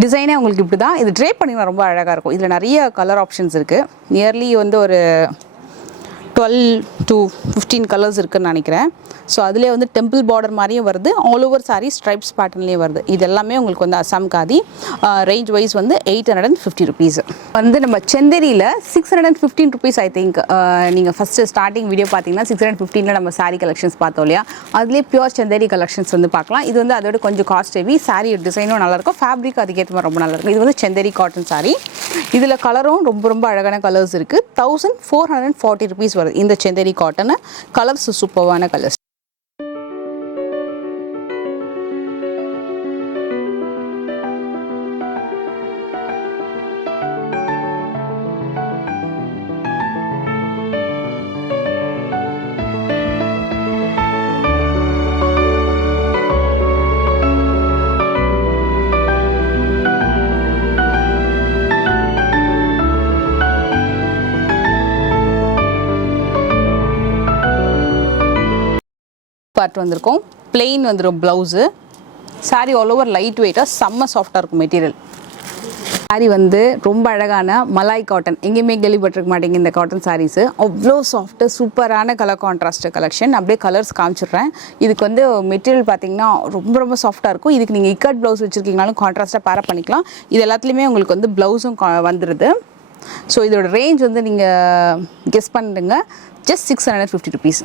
டிசைனே உங்களுக்கு இப்படி தான். இது ட்ரேப் பண்ணிங்கன்னா ரொம்ப அழகாக இருக்கும். இதில் நிறைய கலர் ஆப்ஷன்ஸ் இருக்குது. நியர்லி வந்து ஒரு 12 to 15 கலர்ஸ் இருக்குன்னு நினைக்கிறேன். ஸோ அதிலே வந்து டெம்பிள் பார்டர் மாதிரியும் வருது, ஆல் ஓவர் சாரீ ஸ்ட்ரைப்ஸ் பேட்டர்ன்லேயும் வருது. இது எல்லாமே உங்களுக்கு வந்து அசாம் காதி. ரேஞ்ச் வைஸ் வந்து 850 ருபீஸ். வந்து நம்ம செந்தேரியில் 615 ருபீஸ் ஐ திங்க். நீங்கள் ஃபஸ்ட்டு ஸ்டார்டிங் வீடியோ பார்த்தீங்கன்னா 615 நம்ம சாரீ கலெக்ஷன்ஸ் பார்த்தோம் இல்லையா, அதுலேயே பியூர் செந்தேரி கலெக்ஷன்ஸ் வந்து பார்க்கலாம். இது வந்து அதோட கொஞ்சம் காஸ்ட் ஹெவி. சாரீ டிசைனும் நல்லாயிருக்கும், ஃபேப்ரிக் அதுக்கேற்ற மாதிரி ரொம்ப நல்லாயிருக்கும். இது வந்து செந்தேரி காட்டன் சாரீ. இதில் கலரும் ரொம்ப ரொம்ப அழகான கலர்ஸ் இருக்குது. 1440 ருபீஸ் வருது இந்த செந்தேரி காட்டன். கலர்ஸ் சூப்பரான கலர்ஸ். பார்ட் வந்திருக்கும், பிளெயின் வந்துடும் blouse. Sari all over light வெயிட்டாக செம்ம சாஃப்டாக இருக்கும் மெட்டீரியல். சாரீ வந்து ரொம்ப அழகான மலாய் காட்டன், எங்கேயுமே கேள்விப்பட்டிருக்க மாட்டேங்க இந்த காட்டன் சாரீஸு. அவ்வளோ சாஃப்ட்டு சூப்பரான கலர் கான்ட்ராஸ்ட் கலெக்ஷன். அப்படியே கலர்ஸ் காமிச்சிடுறேன். இதுக்கு வந்து மெட்டீரியல் பார்த்தீங்கன்னா ரொம்ப ரொம்ப சாஃப்டாக இருக்கும். இதுக்கு நீங்கள் இக்கட் ப்ளவுஸ் வச்சுருக்கீங்கனாலும் கான்ட்ராஸ்ட்டாக பேர பண்ணிக்கலாம். இது எல்லாத்துலேயுமே உங்களுக்கு வந்து ப்ளவுஸும் வந்துடுது. ஸோ இதோட ரேஞ்ச் வந்து நீங்கள் கெஸ் பண்ணுங்க. Just 650 rupees.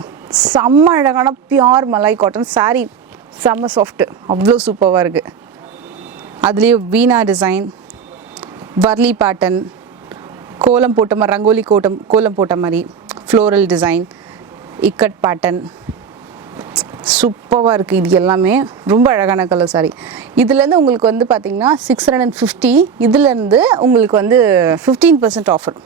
செம்ம அழகான பியூர் மலாய் காட்டன் சாரீ, செம்ம சாஃப்ட்டு, அவ்வளோ சூப்பராக இருக்குது. அதுலேயும் வீணா டிசைன், வர்லி பேட்டர்ன், கோலம் போட்ட மாதிரி, ரங்கோலி கோலம் போட்ட மாதிரி ஃப்ளோரல் டிசைன், இக்கட் பேட்டர்ன், சூப்பராக இருக்குது. இது எல்லாமே ரொம்ப அழகான கலர் சாரீ. இதுலேருந்து உங்களுக்கு வந்து பார்த்திங்கன்னா 650, இதுலேருந்து உங்களுக்கு வந்து 15% ஆஃபர்.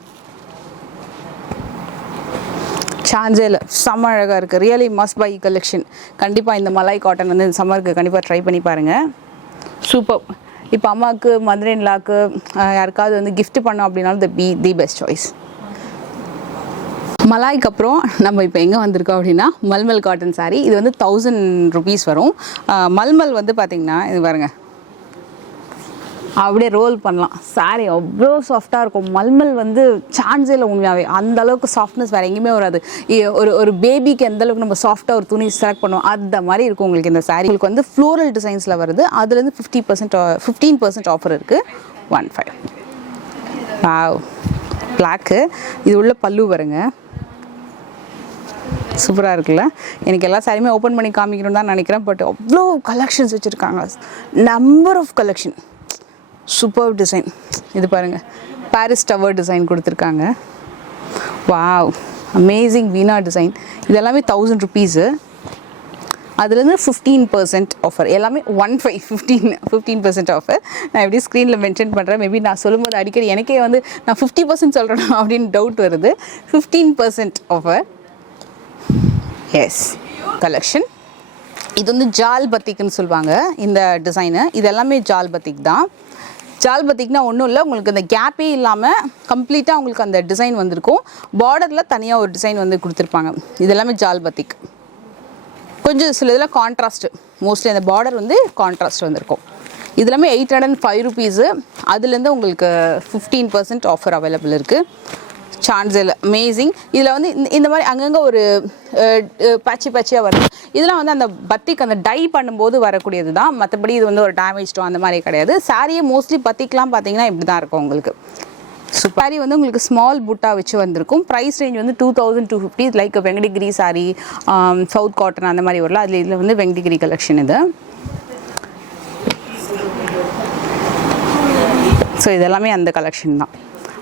சான்ஸேல செம்ம அழகாக இருக்குது. Really must by collection. கண்டிப்பாக இந்த மலாய் காட்டன் வந்து சம்மருக்கு கண்டிப்பாக ட்ரை பண்ணி பாருங்கள். சூப்பர். இப்போ அம்மாவுக்கு, மதர் இன் லாக்கு, யாருக்காவது வந்து கிஃப்ட் பண்ணோம் அப்படின்னாலும் தி பெஸ்ட் சாய்ஸ். மலாய்க்கு அப்புறம் நம்ம இப்போ எங்கே வந்திருக்கோம் அப்படின்னா மல்மல் காட்டன் சாரீ. இது வந்து 1000 ருபீஸ் வரும். மல்மல் வந்து பார்த்திங்கன்னா இது பாருங்கள், அப்படியே ரோல் பண்ணலாம். சாரீ அவ்வளோ சாஃப்டாக இருக்கும். மல்மல் வந்து சான்ஸே இல்லை உண்மையாகவே. அந்த அளவுக்கு சாஃப்ட்னஸ் வேறு எங்கேயுமே வராது. ஒரு பேபிக்கு எந்த அளவுக்கு நம்ம சாஃப்டாக ஒரு துணி செலக்ட் பண்ணுவோம் அந்த மாதிரி இருக்கும் உங்களுக்கு இந்த சாரீ. உங்களுக்கு வந்து ஃப்ளோரல் டிசைன்ஸில் வருது. அதுலேருந்து 15% ஆஃபர் இருக்குது. 15. Wow, black. இது உள்ள பல்லு வருங்க, சூப்பராக இருக்குல்ல. எனக்கு எல்லா சாரியுமே ஓப்பன் பண்ணி காமிக்கணும்னு தான் நினைக்கிறேன். பட் அவ்வளோ கலெக்ஷன்ஸ் வச்சுருக்காங்க, number of collection. Super design. இது பாருங்கள், பாரிஸ் டவர் டிசைன் கொடுத்துருக்காங்க. Wow, amazing Veena design. இது எல்லாமே 1000 ருபீஸு. அதுலேருந்து 15% ஆஃபர். எல்லாமே 15% ஆஃபர். நான் எப்படி ஸ்க்ரீனில் மென்ஷன் பண்ணுறேன். மேபி நான் சொல்லும்போது அடிக்கடி எனக்கே வந்து நான் 50% சொல்கிறேன் அப்படின்னு டவுட் வருது. 15% ஆஃபர். S, collection. இது வந்து ஜால் பத்திக்குன்னு சொல்லுவாங்க இந்த டிசைனு. இது எல்லாமே ஜால் பத்திக் தான். ஜால் பத்திக்னா ஒன்றும் இல்லை, உங்களுக்கு அந்த கேப்பே இல்லாமல் கம்ப்ளீட்டாக உங்களுக்கு அந்த டிசைன் வந்திருக்கும். பார்டரில் தனியாக ஒரு டிசைன் வந்து கொடுத்துருப்பாங்க. இது எல்லாமே ஜால் பத்திக். கொஞ்சம் சில இதில் கான்ட்ராஸ்ட்டு, மோஸ்ட்லி அந்த பார்டர் வந்து கான்ட்ராஸ்ட் வந்திருக்கும். இது எல்லாமே 805 ருபீஸு. அதுலேருந்து உங்களுக்கு 15% ஆஃபர் அவைலபிள் இருக்குது. சான்ஸில் அமேசிங். இதில் வந்து இந்த மாதிரி அங்கங்கே ஒரு பேட்சியாக வருது. இதெல்லாம் வந்து அந்த பத்திக் அந்த டை பண்ணும்போது வரக்கூடியது தான். மற்றபடி இது வந்து ஒரு டேமேஜ்டோ அந்த மாதிரி கிடையாது. சாரியே மோஸ்ட்லி பத்திக்கெலாம் பார்த்தீங்கன்னா இப்படி தான் இருக்கும் உங்களுக்கு. சாரி வந்து உங்களுக்கு ஸ்மால் புட்டா வச்சு வந்திருக்கும். ப்ரைஸ் ரேஞ்ச் வந்து 2250. Like Venkatagiri sorry, south cotton அந்த மாதிரி வரல. அதில் இதில் வந்து வெங்கடகிரி கலெக்ஷன் இது. ஸோ இதெல்லாமே அந்த கலெக்ஷன் தான்.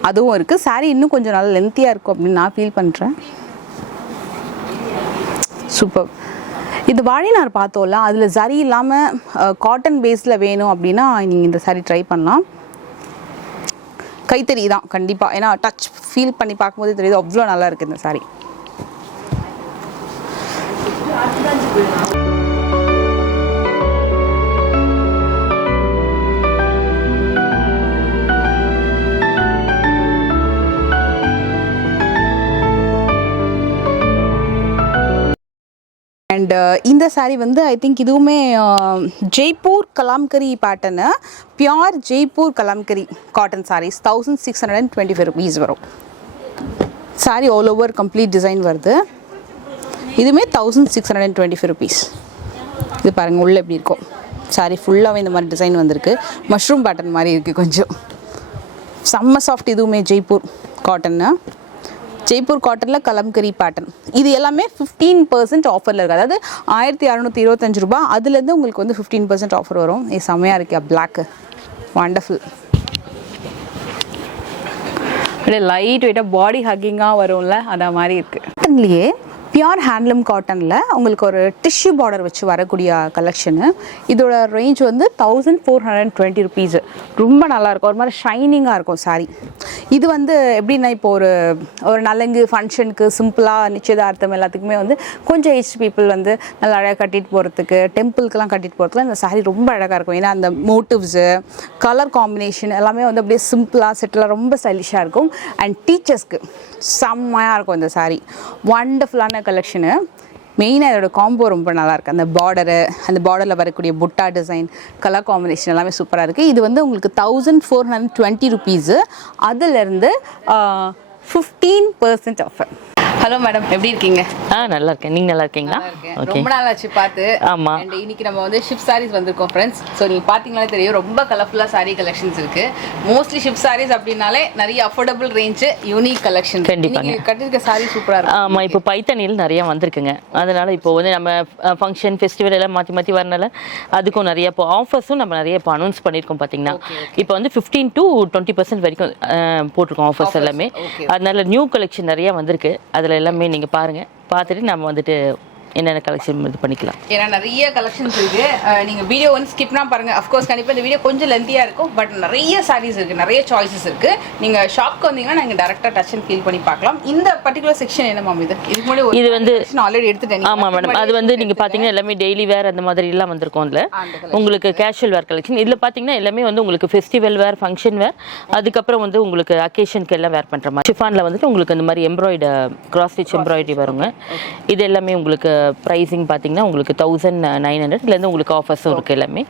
அதுவும் இருக்குது. சாரீ இன்னும் கொஞ்சம் நல்லா லென்த்தியாக இருக்கும் அப்படின்னு நான் ஃபீல் பண்ணுறேன். சூப்பர். இது வாழினார் பார்த்தோம்ல, அதில் சரி இல்லாமல் காட்டன் பேஸில் வேணும் அப்படின்னா நீங்கள் இந்த சாரீ ட்ரை பண்ணலாம். கைத்தறி தான் கண்டிப்பாக, ஏன்னா டச் ஃபீல் பண்ணி பார்க்கும்போது தெரியுது அவ்வளோ நல்லா இருக்குது இந்த சாரீ. அண்ட் இந்த saree வந்து ஐ திங்க் இதுவுமே Jaipur Kalamkari pattern, pure Jaipur Kalamkari cotton sarees 1625 rupees வரும். saree all over complete design வருது. இதுவுமே 1625 rupees. இது பாருங்கள் உள்ளே எப்படி இருக்கும். saree ஃபுல்லாகவே இந்த மாதிரி டிசைன் வந்திருக்கு. மஷ்ரூம் பேட்டர்ன் மாதிரி இருக்குது கொஞ்சம். செம்ம சாஃப்ட். இதுவுமே ஜெய்ப்பூர் காட்டன்னு, ஜெய்ப்பூர் காட்டனில் கலம்கரி பேட்டர்ன். இது எல்லாமே 15% ஆஃபரில் இருக்குது. அதாவது 1625 ரூபா, அதுலேருந்து உங்களுக்கு வந்து 15% ஆஃபர் வரும். இது செம்மையாக இருக்கா பிளாக்கு, வண்டர்ஃபுல். அப்படியே லைட் வெயிட்டாக பாடி ஹக்கிங்காக வரும்ல, அந்த மாதிரி இருக்குது. காட்டன்லேயே பியோர் ஹேண்ட்லூம் காட்டனில் உங்களுக்கு ஒரு டிஷ்யூ பார்டர் வச்சு வரக்கூடிய கலெக்ஷனு. இதோட ரேஞ்ச் வந்து 1420 rupees. ரொம்ப நல்லாயிருக்கும், ஒரு மாதிரி ஷைனிங்காக இருக்கும் saree. இது வந்து எப்படின்னா இப்போ ஒரு நலங்கு ஃபங்க்ஷனுக்கு சிம்பிளாக நிச்சயதார்த்தம் எல்லாத்துக்குமே வந்து கொஞ்சம் ஏஜ் பீப்புள் வந்து நல்லா அழகாக கட்டிட்டு போகிறதுக்கு, டெம்பிளுக்கெலாம் கட்டிட்டு போகிறதுக்கு இந்த saree ரொம்ப அழகாக இருக்கும். ஏன்னா அந்த மோட்டிவ்ஸு, கலர் காம்பினேஷன் எல்லாமே வந்து அப்படியே சிம்பிளாக செட்டிலாக ரொம்ப ஸ்டைலிஷாக இருக்கும். அண்ட் டீச்சர்ஸ்க்கு செம்மையாக இருக்கும் இந்த saree. வண்டர்ஃபுல்லான கலெக்ஷனு. மெயினாக இதோட காம்போ ரொம்ப நல்லாயிருக்கு. அந்த பார்டரு, அந்த பார்டரில் வரக்கூடிய புட்டா டிசைன், கலர் காம்பினேஷன் எல்லாமே சூப்பராக இருக்குது. இது வந்து உங்களுக்கு 1420 rupees. அதிலிருந்து 15% ஆஃபர். ஹலோ மேடம், எப்படி இருக்கீங்க? நல்லா இருக்கேன். நீங்கள் நல்லா இருக்கீங்களா? ரொம்ப நாள் ஆச்சு பார்த்து. ஆமாம். அண்ட் இன்னைக்கு நம்ம வந்து ஷிப் சாரீஸ் வந்திருக்கோம் ஃப்ரெண்ட்ஸ். ஸோ நீங்கள் பார்த்தீங்கன்னாலே தெரியும், ரொம்ப கலர்ஃபுல்லாக சாரீ கலெக்ஷன்ஸ் இருக்குது. மோஸ்ட்லி ஷிப் சாரீஸ் அப்படின்னாலே நிறைய அஃபோர்டபுள் ரேஞ்சு, யூனிக் கலெக்ஷன். கண்டிப்பாக கட்டிருக்க சாரீ சூப்பராக இருக்கும். ஆமாம், இப்போ பைத்தனியில் நிறையா வந்திருக்குங்க. அதனால் இப்போ வந்து நம்ம ஃபங்க்ஷன் ஃபெஸ்டிவல் எல்லாம் மாற்றி மாற்றி வரனால அதுக்கும் நிறைய இப்போ ஆஃபர்ஸும் நம்ம நிறைய இப்போ அனௌன்ஸ் பண்ணியிருக்கோம். பார்த்தீங்கன்னா இப்போ வந்து 15 to 20% வரைக்கும் போட்டிருக்கோம் ஆஃபர்ஸ் எல்லாமே. அதனால நியூ கலெக்ஷன் நிறையா வந்திருக்கு. அதில் எல்லாமே நீங்கள் பாருங்கள், பார்த்துட்டு நம்ம வந்துட்டு என்னென்ன கலெக்ஷன் இது பண்ணிக்கலாம். ஏன்னா நிறைய கலெக்ஷன்ஸ் இருக்குது. நீங்கள் வீடியோ வந்து ஸ்கிப்னா பாருங்கள். அஃப்கோர்ஸ் கண்டிப்பாக இந்த வீடியோ கொஞ்சம் லென்த்தியாக இருக்கும், பட் நிறைய சாரீஸ் இருக்குது, நிறைய சாய்ஸஸ் இருக்குது. நீங்கள் ஷாப்க்கு வந்தீங்கன்னா நீங்கள் டேரெக்டாக டச் அண்ட் ஃபீல் பண்ணி பார்க்கலாம். இந்த பர்டிகுலர் செக்ஷன் என்ன மேம்? இதுக்கு முன்னாடி இது வந்து ஆல்ரெடி எடுத்துட்டேன். ஆமாம் மேடம், அது வந்து நீங்கள் பார்த்தீங்கன்னா எல்லாமே டெய்லி வேர் அந்த மாதிரி எல்லாம் வந்திருக்கும். அதில் உங்களுக்கு கேஷுவல் வேர் கலெக்ஷன். இதில் பார்த்தீங்கன்னா எல்லாமே வந்து உங்களுக்கு ஃபெஸ்டிவல் வேர், ஃபங்க்ஷன் வேர், அதுக்கப்புறம் வந்து உங்களுக்கு அக்கேஷனுக்கு எல்லாம் வேர் பண்ணுற மாதிரி. ஷிஃபானில் வந்துட்டு உங்களுக்கு இந்த மாதிரி கிராஸ் ஸ்டிச் எம்ப்ராய்டரி வருங்க. இது எல்லாமே உங்களுக்கு ப்ரைஸிங் பார்த்தீங்கன்னா உங்களுக்கு 1900 உங்களுக்கு ஆஃபர்ஸும் இருக்குது எல்லாமே.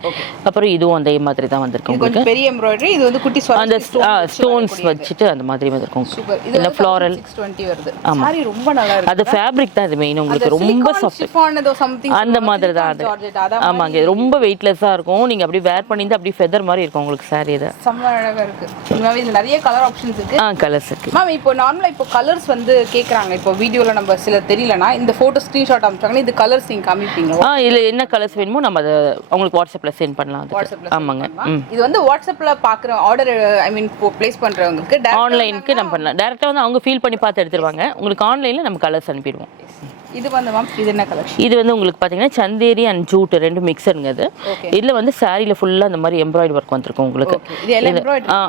அப்புறம் இதுவும் அதே மாதிரி தான் வந்திருக்கு. உங்களுக்கு பெரிய எம்ப்ராய்டரி, இது வந்து குட்டி அந்த ஸ்டோன்ஸ் வச்சுட்டு அந்த மாதிரி வந்திருக்கும். இல்லை ஃப்ளாரல் 620 வருது. ஆமாம், சாரி ரொம்ப நல்லா இருக்கு. அது ஃபேப்ரிக் தான் இது மெயின். உங்களுக்கு ரொம்ப சாஃப்ட் அந்த மாதிரி தான் அது. ஆமாங்க, ரொம்ப வெயிட்லெஸ்ஸாக இருக்கும். நீங்கள் அப்படி வேர் பண்ணிட்டு அப்படி ஃபெதர் மாதிரி இருக்கும் உங்களுக்கு சாரி. இது செம்ம அழகாக இருக்குது. இதுல நிறைய கலர் ஆப்ஷன்ஸ் இருக்கு. கலர்ஸ் இருக்கு மேம். இப்போ நார்மலாக இப்போ கலர்ஸ் வந்து கேட்குறாங்க. இப்போ வீடியோவில் நம்ம சில தெரியலனா இந்த ஃபோட்டோ ஸ்க்ரீன்ஷாட் அனுப்பிச்சாங்கன்னா இது கலர்ஸ் நீங்கள் காமிப்பீங்களா? இல்லை, என்ன கலர்ஸ் வேணுமோ நம்ம அதை உங்களுக்கு வாட்ஸ்அப்பில் சென்ட் பண்ணலாம். ஆமாங்க. இது வந்து வாட்ஸ்அப்பில் பார்க்குற ஆர்டர், ஐ மீன் பிளேஸ் பண்ணுறவங்களுக்கு ஆன்லைனுக்கு நம்ம பண்ணலாம். டேரெக்டாக வந்து அவங்க ஃபீல் பண்ணி பார்த்து எடுத்துருவாங்க. உங்களுக்கு ஆன்லைனில் நம்ம கலர்ஸ் அனுப்பிடுவோம். இது வந்து மேம், இது என்ன கலெக்ஷன்? இது வந்து உங்களுக்கு பார்த்தீங்கன்னா சந்தேரி அண்ட் ஜூட் ரெண்டு மிக்சருங்க. அது இதில் வந்து சாரியில் ஃபுல்லாக அந்த மாதிரி எம்ப்ராய்டரி ஒர்க் வந்திருக்கும் உங்களுக்கு.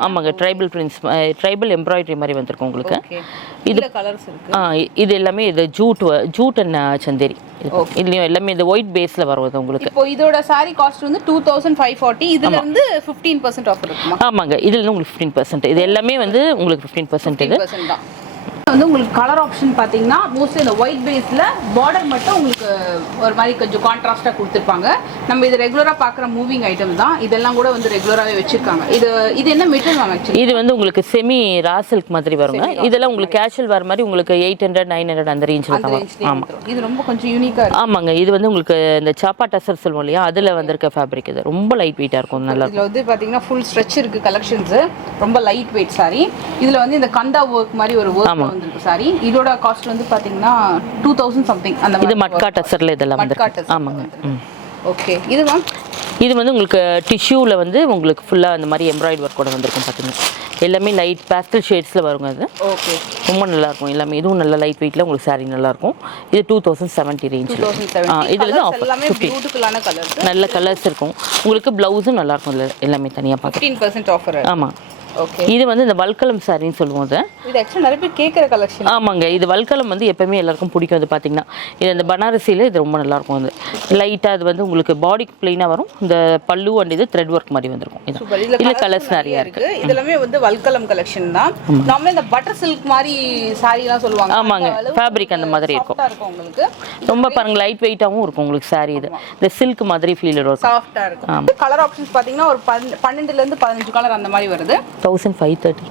ஆமாங்க, ட்ரைபல் எம்ப்ராய்டரி மாதிரி வந்திருக்கும் உங்களுக்கு. இது கலர்ஸ் இருக்கு. இது எல்லாமே இது ஜூட் அண்ட் சந்தேரி. இதுலயும் எல்லாமே இந்த ஒயிட் பேஸ்ல வருது உங்களுக்கு. இப்போ இதோட சாரி காஸ்ட் வந்து 2540. இதுல இருந்து 15% ஆஃபர் இருக்குமா? ஆமாங்க, இதுல உங்களுக்கு 15%. இது எல்லாமே வந்து உங்களுக்கு 15% இது வந்து உங்களுக்கு கலர் ஆப்ஷன் பார்த்தீங்கன்னா மோஸ்ட்லி இந்த ஒயிட் பேஸில் பார்டர் மட்டும் உங்களுக்கு ஒரு மாதிரி கொஞ்சம் கான்ட்ராஸ்டாக கொடுத்துருப்பாங்க. நம்ம இது ரெகுலராக பார்க்குற மூவிங் ஐட்டம் தான். இதெல்லாம் கூட வந்து ரெகுலராகவே வச்சுருக்காங்க. இது என்ன மெட்டீரியல் மேம் ஆக்சுவலி? இது வந்து உங்களுக்கு செமி ரா சில்க் மாதிரி வருங்க. இதெல்லாம் உங்களுக்கு கேஷுவல் வர மாதிரி உங்களுக்கு 800 900 அந்த ரேஞ்சில் தான். ஆமாம், இது ரொம்ப கொஞ்சம் யூனிக்காக இருக்கும். ஆமாங்க, இது வந்து உங்களுக்கு இந்த சாப்பா டசர் சொல்லுவோம் இல்லையா, அதில் வந்திருக்க ஃபேப்ரிக். இது ரொம்ப லைட் வெயிட்டாக இருக்கும். நல்லா இதில் வந்து பார்த்தீங்கன்னா ஃபுல் ஸ்ட்ரெச் இருக்குது கலெக்ஷன்ஸு. ரொம்ப லைட் வெயிட் சாரி. இதில் வந்து இந்த கந்தா ஒர்க் மாதிரி ஒரு ஒர்க் வந்திருக்கு சாரி. இதோட காஸ்ட் வந்து பாத்தீங்கன்னா 2000 சம்திங் அந்த மாதிரி. இது மட்கா டசர்ல இதெல்லாம் வந்து. ஆமாங்க. ஓகே. இது மேம், இது வந்து உங்களுக்கு டிஷ்யூவில் வந்து உங்களுக்கு ஃபுல்லாக அந்த மாதிரி எம்ப்ராய்டரி ஒர்க் கூட வந்திருக்கும். பார்த்தீங்கன்னா எல்லாமே லைட் பேஸ்டல் ஷேட்ஸில் வருங்க. அது ஓகே, ரொம்ப நல்லாயிருக்கும். எல்லாமே இதுவும் நல்ல லைட் வெயிட்டில் உங்களுக்கு சாரீ நல்லாயிருக்கும். இது 2070 ரேஞ்சில். இதில் வந்து ஆஃபர் 50 நல்ல கலர்ஸ் இருக்கும் உங்களுக்கு. ப்ளவுஸும் நல்லாயிருக்கும். இதில் எல்லாமே தனியாக பார்க்க 15% ஆஃபர். ஆமாம், ஓகே. இது வந்து இந்த வல்கலம் சாரின்னு சொல்லுவோம் அதை. இது ஆக்சுவலி நிறைய பேர் கேட்குற கலெக்ஷன். ஆமாங்க, இது வல்கலம் வந்து எப்பவுமே எல்லாருக்கும் பிடிக்கும். அது பார்த்தீங்கன்னா இது அந்த பனாரசியில் இது ரொம்ப நல்லாயிருக்கும். அது லைட்டாக அது வந்து உங்களுக்கு பாடிக்கு பிளெயினாக வரும். இந்த பல்லு அண்ட் இது த்ரெட் ஒர்க் மாதிரி வந்திருக்கும். இதில் கலர்ஸ் நிறைய இருக்கு. இதெல்லாமே வந்து வல்கலம் கலெக்ஷன் தான். நார்மலா இந்த பட்டர் சில்க் மாதிரி சாரிலாம் சொல்லுவாங்க. ஆமாங்க, ஃபேப்ரிக் அந்த மாதிரி இருக்கும். உங்களுக்கு ரொம்ப பாருங்க லைட் வெயிட்டாகவும் இருக்கும் உங்களுக்கு சாரி. இது இந்த சில்க் மாதிரி ஃபீல் இருக்கும். சாஃப்டா இருக்கும். கலர் ஆப்ஷன்ஸ் பார்த்தீங்கன்னா ஒரு 12 ல இருந்து 15 கலர் அந்த மாதிரி வருது. 1530.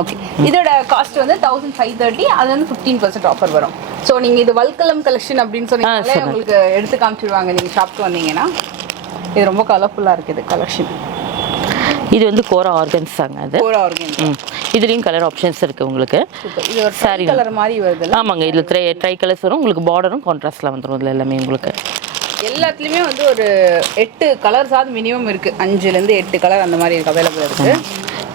ஓகே. இதோட காஸ்ட் வந்து 1530. அது வந்து 15% ஆஃபர் வரும். ஸோ நீங்கள் இது வல்கலம் கலெக்ஷன் அப்படின்னு சொன்னீங்கனாலே உங்களுக்கு எடுத்து காமிச்சிடுவாங்க நீங்கள் ஷாப்க்கு வந்தீங்கன்னா. இது ரொம்ப கலர்ஃபுல்லாக இருக்குது கலெக்ஷன். இது வந்து கோரா ஆர்கன்ஸாங்க. அது கோரா ஆர்கன்ஸ். இதுலேயும் கலர் ஆப்ஷன்ஸ் இருக்குது உங்களுக்கு. இது ஒரு சாரி கலர் மாதிரி வருது. ஆமாங்க, இதில் ட்ரை கலர்ஸ் வரும் உங்களுக்கு. பார்டரும் கான்ட்ராஸ்ட்லாம் வந்துடும் இதில் எல்லாமே உங்களுக்கு. எல்லாத்துலேயுமே வந்து ஒரு 8 கலர்ஸாவது மினிமம் இருக்குது. 5லேருந்து 8 கலர் அந்த மாதிரி இருக்குது, அவைலபிள் இருக்குது.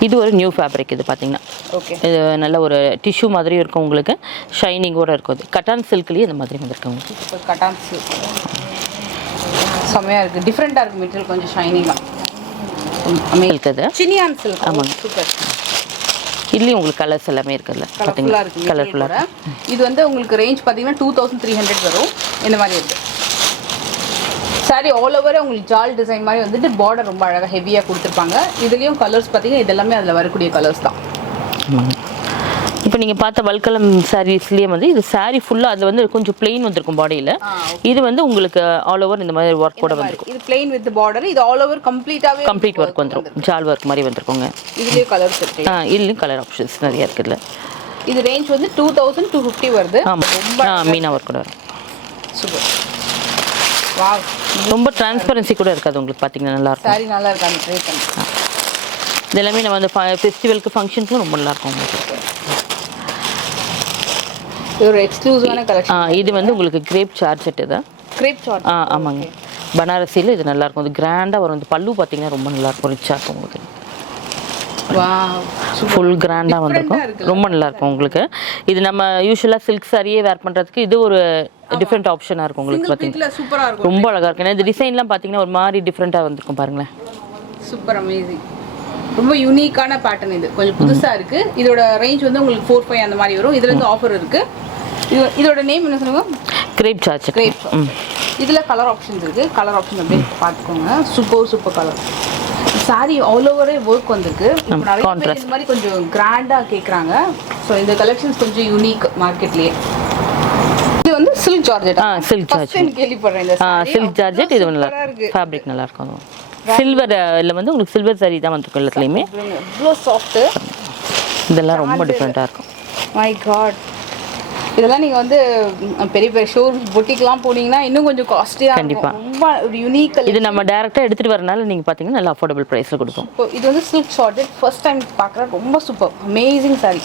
இது ஒரு நியூ ஃபேப்ரிக். இது பார்த்தீங்கன்னா ஓகே, இது நல்ல ஒரு டிஷ்யூ மாதிரி இருக்கும் உங்களுக்கு. ஷைனிங்கோடு இருக்கும். அது கட்டான் சில்க்லேயே இந்த மாதிரி வந்துருக்கு உங்களுக்கு. இப்போ கட்டான் சில்க் செம்மையாக இருக்குது. டிஃப்ரெண்ட்டாக இருக்குது மெட்டீரியல், கொஞ்சம் ஷைனிங்காக இருக்குது. சினியான் சில்க். ஆமாங்க, சூப்பர். இதுலேயும் உங்களுக்கு கலர்ஸ் எல்லாமே இருக்குல்ல கலர்ஃபுல்லாக இருக்குது. கலர்ஃபுல்லாக இது வந்து உங்களுக்கு ரேஞ்ச் பார்த்தீங்கன்னா 2300 வரும். இந்த மாதிரி இருக்குது சாரி. ஆல் ஓவர் உங்களுக்கு ஜால் டிசைன் மாதிரி வந்துட்டு பார்டர் ரொம்ப அழகாக ஹெவியாக கொடுத்துருப்பாங்க. இதுலேயும் கலர்ஸ் பார்த்தீங்கன்னா இதெல்லாமே அதில் வரக்கூடிய கலர்ஸ் தான். இப்போ நீங்கள் பார்த்த வல்கலம் சாரீஸ்லேயே வந்து இது சாரீ ஃபுல்லாக அதில் வந்து கொஞ்சம் பிளெயின் வந்திருக்கும் பாடியில். இது வந்து உங்களுக்கு ஆல் ஓவர் இந்த மாதிரி ஒர்க் கூட வந்திருக்கும். இது பிளெயின் வித் பார்டர். இது ஆல் ஓவர் கம்ப்ளீட் ஒர்க் வந்துடும். ஜால் ஒர்க் மாதிரி வந்திருக்குங்க. இதுலேயே கலர்ஸ் இருக்கு. இதுலேயும் கலர் ஆப்ஷன்ஸ் நிறைய இருக்குல்ல. இது ரேஞ்ச் வந்து 2250 வருது. ஆமாம், மீனா ஒர்க் கூட வரும். சூப்பர். வாவ், ரொம்ப டிரான்ஸ்பரன்சி கூட இருக்காது உங்களுக்கு. பார்த்தீங்கன்னா நல்லா இருக்கும். சாரி நல்லா இருக்கு. அந்த ட்ரை பண்ணி இது எல்லாமே நம்ம அந்த ஃபெஸ்டிவலுக்கு ஃபங்க்ஷனுக்குலாம் ரொம்ப நல்லா இருக்கும் உங்களுக்கு. இது ஒரு எக்ஸ்க்ளூசிவான கலெக்ஷன். இது வந்து உங்களுக்கு கிரேப் சார்ஜெட். இது கிரேப் சார்ஜ். ஆமாங்க, பனாரசியில் இது நல்லா இருக்கும். இது கிராண்டாக வரும். இந்த பல்லு பார்த்தீங்கன்னா ரொம்ப நல்லா இருக்கும். ரிச்சாக இருக்கும் உங்களுக்கு. ஃபுல் கிராண்டாக வந்திருக்கும். ரொம்ப நல்லாயிருக்கும் உங்களுக்கு. இது நம்ம யூஸ்வலாக சில்க் சாரியே வேர் பண்ணுறதுக்கு இது ஒரு டிஃப்ரெண்ட் ஆப்ஷனாக இருக்கும் உங்களுக்கு. பார்த்தீங்கன்னா ரொம்ப அழகாக இருக்கும். ஏன்னா இந்த டிசைன்லாம் பார்த்தீங்கன்னா ஒரு மாதிரி டிஃப்ரெண்ட்டாக வந்திருக்கும் பாருங்களேன். Super amazing. ரொம்ப யூனிக்கான பேட்டர்ன். இது கொஞ்சம் புதுசாக இருக்குது. இதோட ரேஞ்ச் வந்து உங்களுக்கு 45 அந்த மாதிரி வரும். இதுல இருந்து ஆஃபர் இருக்குது. இதோட நேம் என்ன சொல்லுங்க? கிரேப் சார்ஜ். கிரேப். இதில் கலர் ஆப்ஷன்ஸ் இருக்குது. கலர் ஆப்ஷன் அப்படியே பார்த்துக்கோங்க. Super colour. சாரி ஆல் ஓவரே ஒர்க் வந்திருக்கு. நிறைய பேர் இந்த மாதிரி கொஞ்சம் கிராண்டாக கேட்குறாங்க. ஸோ இந்த கலெக்ஷன்ஸ் கொஞ்சம் யூனிக் மார்க்கெட்லேயே. இது வந்து சில்க் ஜார்ஜெட். சில்க் ஜார்ஜெட் கேள்விப்படுறேன். இந்த சில்க் ஜார்ஜெட் இது நல்லா இருக்கு. ஃபேப்ரிக் நல்லா இருக்கும். சில்வர் இல்லை வந்து உங்களுக்கு சில்வர் சாரி தான் வந்துருக்கும் எல்லாத்துலேயுமே. இவ்வளோ சாஃப்ட்டு. இதெல்லாம் ரொம்ப டிஃப்ரெண்ட்டாக இருக்கும். மை காட், இதெல்லாம் நீங்கள் வந்து பெரிய ஷோரூம் பொட்டிக்கெலாம் போனீங்கன்னா இன்னும் கொஞ்சம் காஸ்ட்லியாக. கண்டிப்பாக ரொம்ப ஒரு யூனிக். இது நம்ம டேரெக்டாக எடுத்துகிட்டு வரனால நீங்கள் பார்த்தீங்கன்னா நல்லா அஃபோர்டபுள் ப்ரைஸில் கொடுக்கும். இப்போ இது வந்து சில்க் ஷார்ட்டட் ஃபர்ஸ்ட் டைம் பார்க்குறேன். ரொம்ப சூப்பர் அமேசிங் சாரி.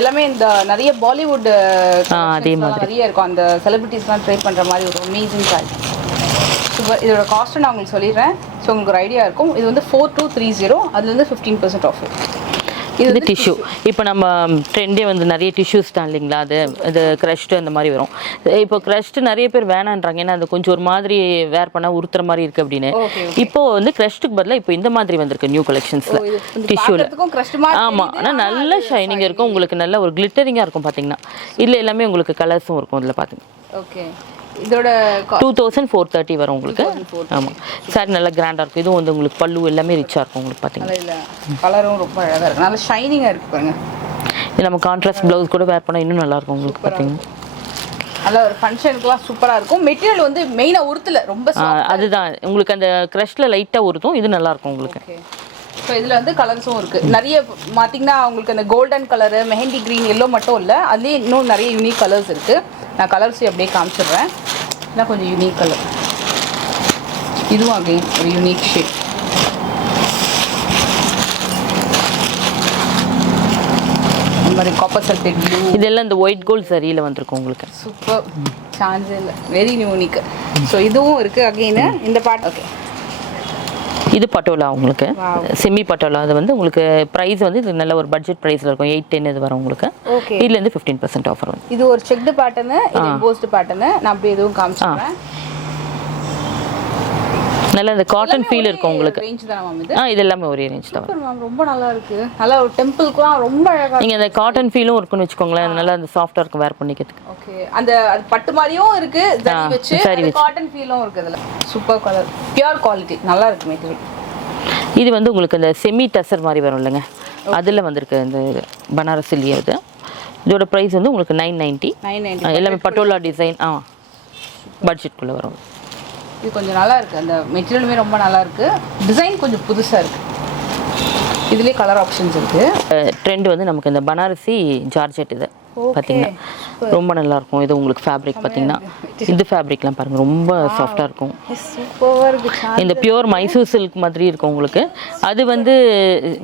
எல்லாமே இந்த நிறைய பாலிவுட் அதே மாதிரி நிறைய இருக்கும். அந்த செலிபிரிட்டிஸ்லாம் ட்ரை பண்ணுற மாதிரி ஒரு அமேசிங் சாரி. சூப்பர். இதோட காஸ்ட்டு நான் உங்களுக்கு சொல்லிடுறேன். ஸோ உங்களுக்கு ஒரு ஐடியா இருக்கும். இது வந்து 4230. அதுலேருந்து 15% ஆஃபர். இது டிஷ்யூ. இப்போ நம்ம ட்ரெண்டே வந்து நிறைய டிஷ்யூஸ் தான் இல்லைங்களா. அது க்ரஷ்டு அந்த மாதிரி வரும். இப்போ க்ரஷ்டு நிறைய பேர் வேணான்றாங்க. ஏன்னா அது கொஞ்சம் ஒரு மாதிரி வேர் பண்ணால் உறுத்துற மாதிரி இருக்குது அப்படின்னு. இப்போ வந்து க்ரஷ்டுக்கு பதிலாக இப்போ இந்த மாதிரி வந்திருக்கு நியூ கலெக்ஷன்ஸில் டிஷ்யூவில். ஆமாம், ஆனால் நல்ல ஷைனிங் இருக்கும் உங்களுக்கு. நல்ல ஒரு கிளிட்டரிங்காக இருக்கும் பார்த்தீங்கன்னா. இதில் எல்லாமே உங்களுக்கு கலர்ஸும் இருக்கும் இதில் பார்த்தீங்கன்னா. ஓகே. இதோட 2430 வரும் உங்களுக்கு. ஆமாம், சாரி நல்லா கிராண்டாக இருக்கும். இதுவும் வந்து உங்களுக்கு பல்லு எல்லாமே ரிச்சாக இருக்கும் உங்களுக்கு பார்த்தீங்கன்னா. கலரும் ரொம்ப அழகாக இருக்குது. நல்லா ஷைனிங்காக இருக்குது பாருங்க. இது நம்ம கான்ட்ராஸ்ட் ப்ளவுஸ் கூட வேர் பண்ணால் இன்னும் நல்லாயிருக்கும் உங்களுக்கு பார்த்தீங்கன்னா. நல்லா ஒரு ஃபங்க்ஷனுக்குலாம் சூப்பராக இருக்கும். மெட்டீரியல் வந்து மெயினாக உறுத்தல ரொம்ப. அதுதான் உங்களுக்கு அந்த க்ரஷ்ல லைட்டாக உறுத்தும். இது நல்லாயிருக்கும் உங்களுக்கு. ஸோ இதில் வந்து கலர்ஸும் இருக்குது நிறைய. பார்த்தீங்கன்னா உங்களுக்கு அந்த golden colour, mehndi green, yellow மட்டும் இல்லை, அதுலேயே இன்னும் நிறைய யூனிக் கலர்ஸ் இருக்குது. நான் கலர்ஸையும் அப்படியே காமிச்சிடுறேன். இதான் கொஞ்சம் யூனிக் கலர். இதுவும் அகைன் ஒரு யூனிக் ஷேட். இந்த மாதிரி காப்பர் சல்ஃபேட் ப்ளூ. இதெல்லாம் இந்த ஒயிட் கோல்ட் சரியில் வந்திருக்கும் உங்களுக்கு. சூப்பர், சான்ஸ் இல்லை, வெரி யூனிக். ஸோ இதுவும் இருக்குது அகைன் இந்த பார்ட். ஓகே. இது பட்டோலா உங்களுக்கு, செமி பட்டோலா. அது வந்து உங்களுக்கு ப்ரைஸ் வந்து இது நல்ல ஒரு பட்ஜெட் ப்ரைஸில் இருக்கும். 810 இது வரும் உங்களுக்கு. ஓகே. இதுலேருந்து 15% ஆஃபர் வரும். இது ஒரு செக்டு பேட்டர்னு, இது எம்போஸ்டு பேட்டர்னு. நான் அப்படியே எதுவும் காமிச்சிடுறேன். நல்ல இந்த காட்டன் ஃபீல் இருக்கும் உங்களுக்கு. ரேஞ்ச் தான் மேம் இது. இது எல்லாமே ஒரே ரேஞ்ச் தான். சூப்பர் மேம், ரொம்ப நல்லா இருக்கு. நல்லா ஒரு டெம்பிள்க்குலாம் ரொம்ப அழகா. நீங்க அந்த காட்டன் ஃபீலும் இருக்குன்னு வெச்சுக்கோங்களேன், நல்லா அந்த சாஃப்ட்டா இருக்கும் வேர் பண்ணிக்கிறதுக்கு. ஓகே, அந்த அது பட்டு மாதிரியும் இருக்கு, ஜரி வெச்சு அந்த காட்டன் ஃபீலும் இருக்கு இதுல. சூப்பர் கலர், பியூர் குவாலிட்டி, நல்லா இருக்கு மெட்டீரியல். இது வந்து உங்களுக்கு அந்த செமி டசர் மாதிரி வரும் இல்லைங்க, அதில் வந்திருக்கு இந்த பனாரசிலியே. இது இதோட ப்ரைஸ் வந்து உங்களுக்கு 990. எல்லாமே பட்டோலா டிசைன். பட்ஜெட்குள்ளே வரும். இது கொஞ்சம் நல்லா இருக்குது, அந்த மெட்டீரியலுமே ரொம்ப நல்லா இருக்குது, டிசைன் கொஞ்சம் புதுசாக இருக்குது. இதுலேயே கலர் ஆப்ஷன்ஸ் இருக்குது. ட்ரெண்ட் வந்து நமக்கு இந்த பனாரசி ஜார்ஜெட் இது பார்த்தீங்கன்னா ரொம்ப நல்லா இருக்கும். இது உங்களுக்கு ஃபேப்ரிக் பார்த்தீங்கன்னா இந்த ஃபேப்ரிக்லாம் பாருங்க ரொம்ப சாஃப்டாக இருக்கும். சூப்பராக இருக்குது. இந்த பியூர் மைசூர் சில்க் மாதிரி இருக்கும் உங்களுக்கு. அது வந்து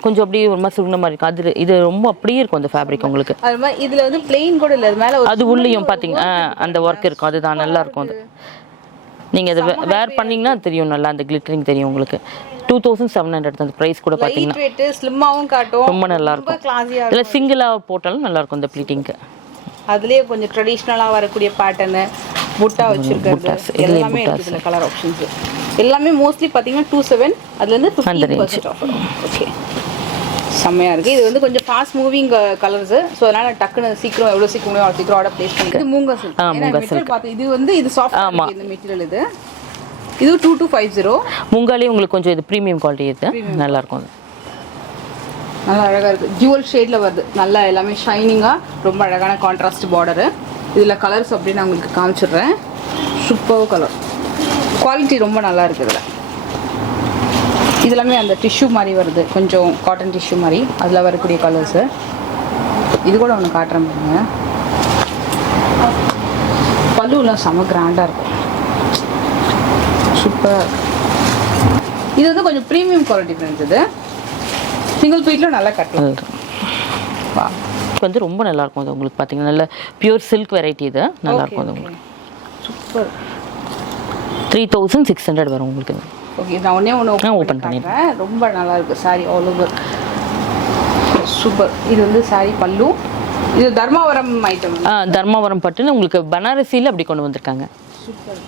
கொஞ்சம் அப்படியே ஒரு மாதிரி சுருங்கின மாதிரி இருக்கும். அது இது ரொம்ப அப்படியே இருக்கும் அந்த ஃபேப்ரிக் உங்களுக்கு. அது மாதிரி இதில் வந்து பிளெயின் கூட இல்லை, அது மேலே அது உள்ளேயும் பார்த்தீங்கன்னா அந்த ஒர்க் இருக்கும். அதுதான் நல்லா இருக்கும். அது நீங்கள் அதை வேர் பண்ணிங்கன்னா தெரியும், நல்லா அந்த கிளிட்டரிங் தெரியும் உங்களுக்கு. 2700 அந்த ப்ரைஸ் கூட பார்த்தீங்கன்னா ஸ்லிம்மாகவும் காட்டும், ரொம்ப நல்லா இருக்கும். இதில் சிங்கிளாக போட்டாலும் நல்லா இருக்கும் இந்த ப்ளீட்டிங்க்கு. அதுலேயே கொஞ்சம் ட்ரெடிஷ்னலாக வரக்கூடிய பேட்டர்னு புட்டா வச்சுருக்கிறது எல்லாமே இருக்குது. இதில் கலர் ஆப்ஷன்ஸ் எல்லாமே மோஸ்ட்லி பார்த்தீங்கன்னா 27, அதுலேருந்து 50% ஆஃபர். ஓகே, செம்மையாக இருக்குது. இது வந்து கொஞ்சம் ஃபாஸ்ட் மூவிங் கலர்ஸு, ஸோ அதனால் டக்குன்னு சீக்கிரம் எவ்வளோ சீக்கிரம் முடியும் அவ்வளோ சீக்கிரம் ஆர்டர் ப்ளேஸ் பண்ணிட்டு. இது மூங்கா சில்க். மூங்கா சில்க் பார்த்து இது வந்து இது சாஃப்ட். ஆமாம், இந்த மெட்டீரியல் இது 2250. மூங்காலே உங்களுக்கு கொஞ்சம் இது ப்ரீமியம் குவாலிட்டி. இது நல்லா இருக்கும். அது நல்லா அழகாக இருக்குது, ஜுவல் ஷேடில் வருது, நல்லா எல்லாமே ஷைனிங்காக, ரொம்ப அழகான கான்ட்ராஸ்ட் பார்டரு. இதில் கலர்ஸ் அப்படின்னு நான் உங்களுக்கு காமிச்சிடுறேன். சூப்பர் கலர், குவாலிட்டி ரொம்ப நல்லா இருக்குது. இதில் இதெல்லாமே அந்த டிஷ்யூ மாதிரி வருது, கொஞ்சம் காட்டன் டிஷ்யூ மாதிரி, அதில் வரக்கூடிய கலர்ஸு. இது கூட ஒன்று காட்டுறேன் பாருங்க. பல்லுலாம் செம்ம கிராண்டாக இருக்கும், சூப்பர். இது வந்து கொஞ்சம் ப்ரீமியம் குவாலிட்டி ஃப்ரெண்ட்ஸ். இது சிங்கிள் பீட்டில் நல்லா கட்டலாம். வந்து ரொம்ப நல்லா இருக்கும். அது உங்களுக்கு பார்த்தீங்கன்னா நல்ல பியூர் சில்க் வெரைட்டி. இது நல்லா இருக்கும். அது உங்களுக்கு சூப்பர். 3600 வரும் உங்களுக்கு. ஓகே, நான் ஒன்று ஓப்பன் பண்ணிடுறேன். ரொம்ப நல்லா இருக்குது சாரி ஆல் ஓவர். சூப்பர். இது வந்து சாரி பல்லு. இது தர்மாவரம் ஐட்டம். தர்மாவரம் பட்டுன்னு உங்களுக்கு பனாரசியில் அப்படி கொண்டு வந்திருக்காங்க. சூப்பர்,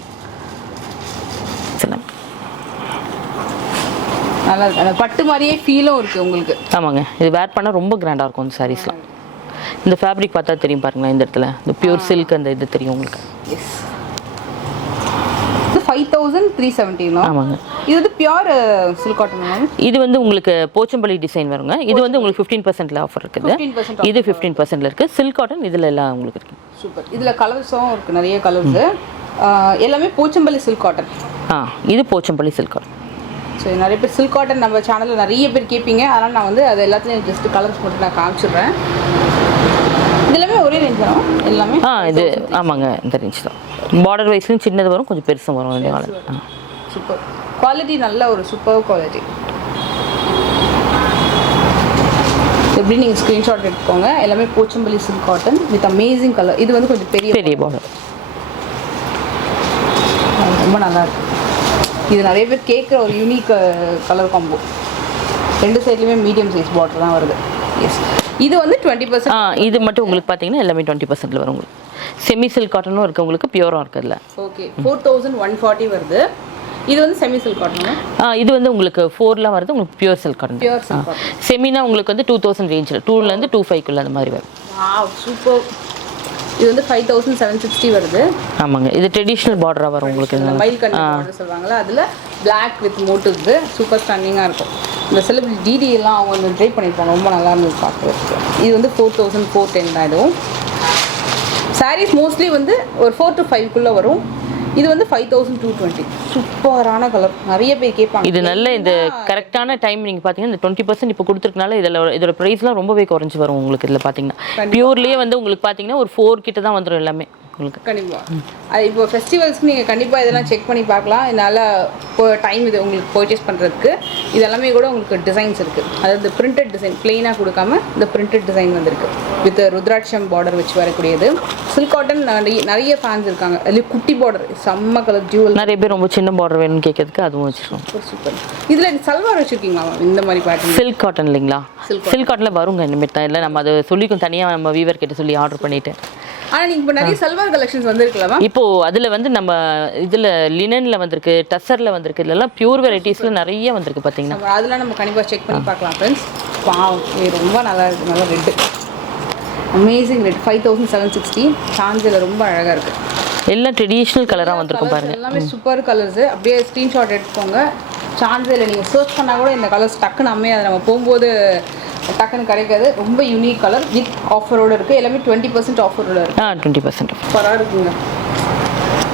நல்லா இருக்கு. அந்த பட்டு மாதிரியே ஃபீலும் இருக்குது உங்களுக்கு. ஆமாங்க, இது வேர் பண்ணால் ரொம்ப கிராண்டாக இருக்கும் இந்த சாரீஸ்லாம். இந்த ஃபேப்ரிக் பார்த்தா தெரியும் பாருங்களேன், இந்த இடத்துல இந்த பியூர் சில்க் அந்த இது தெரியும் உங்களுக்கு. எஸ், இது 5370. ஆமாங்க, இது வந்து பியூர் சில்க் காட்டன். இது வந்து உங்களுக்கு போச்சம்பள்ளி டிசைன் வருங்க. இது வந்து உங்களுக்கு 15% ஆஃபர் இருக்குது. இது 15% இருக்குது. சில்க் காட்டன் இதில் எல்லாம் உங்களுக்கு இருக்குது. சூப்பர். இதில் கலர்ஸும் இருக்குது, நிறைய கலர்ஸு. எல்லாமே போச்சம்பள்ளி சில்க் காட்டன். இது போச்சம்பள்ளி சில்க் காட்டன். ஸோ நிறைய பேர் சில்க் காட்டன் நம்ம சேனலில் நிறைய பேர் கேட்பீங்க, அதனால் நான் வந்து அது எல்லாத்துலேயும் ஜஸ்ட் கலர்ஸ் மட்டும் நான் காமிச்சிடுறேன். இதெல்லாமே ஒரே ரேஞ்ச் வரும் எல்லாமே. இது ஆமாங்க, இந்த ரேஞ்ச் தான். பார்டர் வைஸ்லையும் சின்னது வரும், கொஞ்சம் பெருசும் வரும். இந்த காலம் சூப்பர் குவாலிட்டி, நல்ல ஒரு சூப்பர் குவாலிட்டி. எப்படி நீங்கள் ஸ்க்ரீன்ஷாட் எடுத்துக்கோங்க. எல்லாமே Pochampalli silk cotton with amazing colour. இது வந்து கொஞ்சம் பெரிய பார்டர், ரொம்ப நல்லா இருக்கு. இது நிறைய பேர் கேட்குற ஒரு யூனிக் கலர் காம்போ. ரெண்டு சைட்லையுமே மீடியம் சைஸ் பார்டர் தான் வருது. எஸ், இது வந்து 20%. இது மட்டும் உங்களுக்கு பார்த்தீங்கன்னா எல்லாமே 20%ல வரும் உங்களுக்கு. செமி சில்க் காட்டனும் இருக்குது உங்களுக்கு, பியூரும் இருக்குது இல்லை. ஓகே, 4140 வருது. இது வந்து செமி சில்க் காட்டன். இது வந்து உங்களுக்கு 4லாம் வருது உங்களுக்கு pure silk cotton. Pure silk cotton. Seminar உங்களுக்கு வந்து 2000 ரேஞ்சில் 2லேருந்து 25க்குள்ள அந்த மாதிரி வரும். சூப்பர். இது வந்து 5760 வருது. ஆமாங்க, இது ட்ரெடிஷ்னல் பார்டராக வரும் உங்களுக்கு. மயில் கண்ணு பார்டர் சொல்லுவாங்கள்ல, அதில் பிளாக் வித் மோட்டிவ்ஸ் சூப்பர் ஸ்டன்னிங்காக இருக்கும். இந்த செலிபிரிட்டி டிடி எல்லாம் அவங்க வந்து ட்ரை பண்ணியிருப்பாங்க, ரொம்ப நல்லா இருந்தது பார்க்குறதுக்கு. இது வந்து 4410 தான். இதுவும் சாரீஸ் மோஸ்ட்லி வந்து ஒரு 4 to 5க்குள்ளே வரும். இது வந்து 5220. சூப்பரான கலர், நிறைய பேர் கேட்பாங்க. இது நல்ல இந்த கரெக்டான டைம் நீங்கள் பார்த்தீங்கன்னா இந்த 20% இப்போ கொடுத்துருக்கனால இதோட ப்ரைஸ்லாம் ரொம்பவே குறைஞ்சி வரும் உங்களுக்கு. இதில் பார்த்தீங்கன்னா பியூர்லேயே வந்து உங்களுக்கு பார்த்தீங்கன்னா ஒரு 4 கிட்ட தான் வந்துடும் எல்லாமே உங்களுக்கு. கண்டிப்பாக அது இப்போ ஃபெஸ்டிவல்ஸ்க்கு நீங்கள் கண்டிப்பாக இதெல்லாம் செக் பண்ணி பார்க்கலாம். இதனால் இப்போ டைம் இது உங்களுக்கு பர்ச்சேஸ் பண்ணுறதுக்கு. இது எல்லாமே கூட உங்களுக்கு டிசைன்ஸ் இருக்குது. அதாவது பிரிண்டட் டிசைன், பிளெயினாக கொடுக்காம இந்த பிரிண்டட் டிசைன் வந்துருக்கு வித் ருத்ராட்சம் பார்டர் வச்சு வரக்கூடியது. சில்க் காட்டன் நிறைய ஃபேன்ஸ் இருக்காங்க. அதுலேயே குட்டி பார்டர் செம்ம கலர் ஜுவல். நிறைய பேர் ரொம்ப சின்ன பார்டர் வேணும்னு கேட்கறதுக்கு அதுவும் வச்சுருக்கோம். சூப்பர். இதில் சல்வார் வச்சுருக்கீங்களா இந்த மாதிரி பேட்டர்ன்? சில்க் காட்டன் இல்லைங்களா? சில்க் காட்டனில் வருங்க இனிமேல் தான். இல்லை நம்ம அதை சொல்லிக்கும் தனியாக நம்ம வீவர் கிட்ட சொல்லி ஆர்டர் பண்ணிவிட்டு ஆனால் நீங்கள் இப்போ நிறைய சல்வார் கலெக்ஷன்ஸ் வந்துருக்கலாமா? இப்போ அதில் வந்து நம்ம இதில் லினனில் வந்திருக்கு, டசரில் வந்திருக்கு, இதெல்லாம் பியூர் வெரைட்டிஸில் நிறைய வந்திருக்கு பார்த்தீங்கன்னா. அதெல்லாம் நம்ம கண்டிப்பாக செக் பண்ணி பார்க்கலாம் ஃப்ரெண்ட்ஸ். ரொம்ப நல்லா இருக்குது, நல்லா ரெட்டு, அமேசிங் ரெட். 5760 சாஞ்சில் ரொம்ப அழகாக இருக்குது. எல்லாம் ட்ரெடிஷ்னல் கலராக வந்திருக்கும் பாருங்கள். எல்லாமே சூப்பர் கலர்ஸு. அப்படியே ஸ்க்ரீன்ஷாட் எடுத்துக்கோங்க. சான்ஸில் நீங்கள் சர்ச் பண்ணால் கூட இந்த கலர்ஸ் டக்குன்னு அதை நம்ம போகும்போது டக்குன்னு கிடைக்காது. ரொம்ப யூனிக் கலர் வித் ஆஃபரோடு இருக்குது. எல்லாமே 20% ஆஃபரோடு இருக்குது. 20% சூப்பராக இருக்குங்க.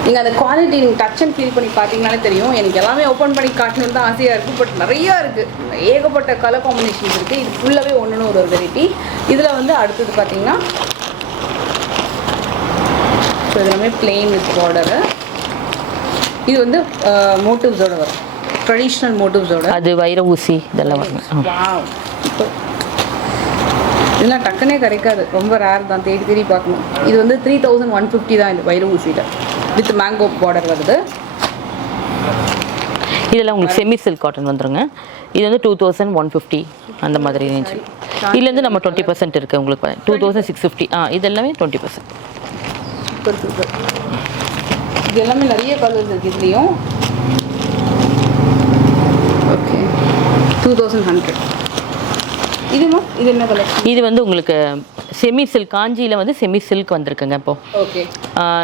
நீங்கள் அந்த குவாலிட்டி நீங்கள் டச் அண்ட் ஃபீல் பண்ணி பார்த்தீங்கனாலே தெரியும். எனக்கு எல்லாமே ஓப்பன் பண்ணி காட்டணுன்னு தான் ஆசையாக இருக்குது. பட் நிறையா இருக்குது, ஏகப்பட்ட கலர் காம்பினேஷன்ஸ் இருக்குது. இது ஃபுல்லாகவே ஒன்றுன்னு ஒரு வெரைட்டி. இதில் வந்து அடுத்தது பார்த்தீங்கன்னா ஸோ இது எல்லாமே பிளெயின் வித் பார்டரு. இது வந்து மோட்டிவ்ஸோட வரும், ட்ரெடிஷ்னல் மோட்டிவ்ஸோட. அது வைர ஊசி இதெல்லாம் வரும். இதெல்லாம் டக்குனே கிடைக்காது, ரொம்ப ரேர் தான், தேடி தேடி பார்க்கணும். இது வந்து 3150 தான் இது வைர ஊசியில் வித் மேங்கோ பார்டர் வருது. இதெல்லாம் உங்களுக்கு செமி சில்க் காட்டன் வந்துருங்க. இது வந்து 2150 அந்த மாதிரி ரேஞ்ச். இதுலேருந்து நம்ம 20% இருக்குது உங்களுக்கு 2650. இது எல்லாமே 20%. Super super. இது எல்லாமே நிறைய கலர்ஸ் இருக்குது இதுலேயும். ஓகே 2100. இதுமா இது என்ன கலர்? இது வந்து உங்களுக்கு செமி சில்க், காஞ்சியில் வந்து செமி சில்க் வந்திருக்குங்க இப்போ. ஓகே.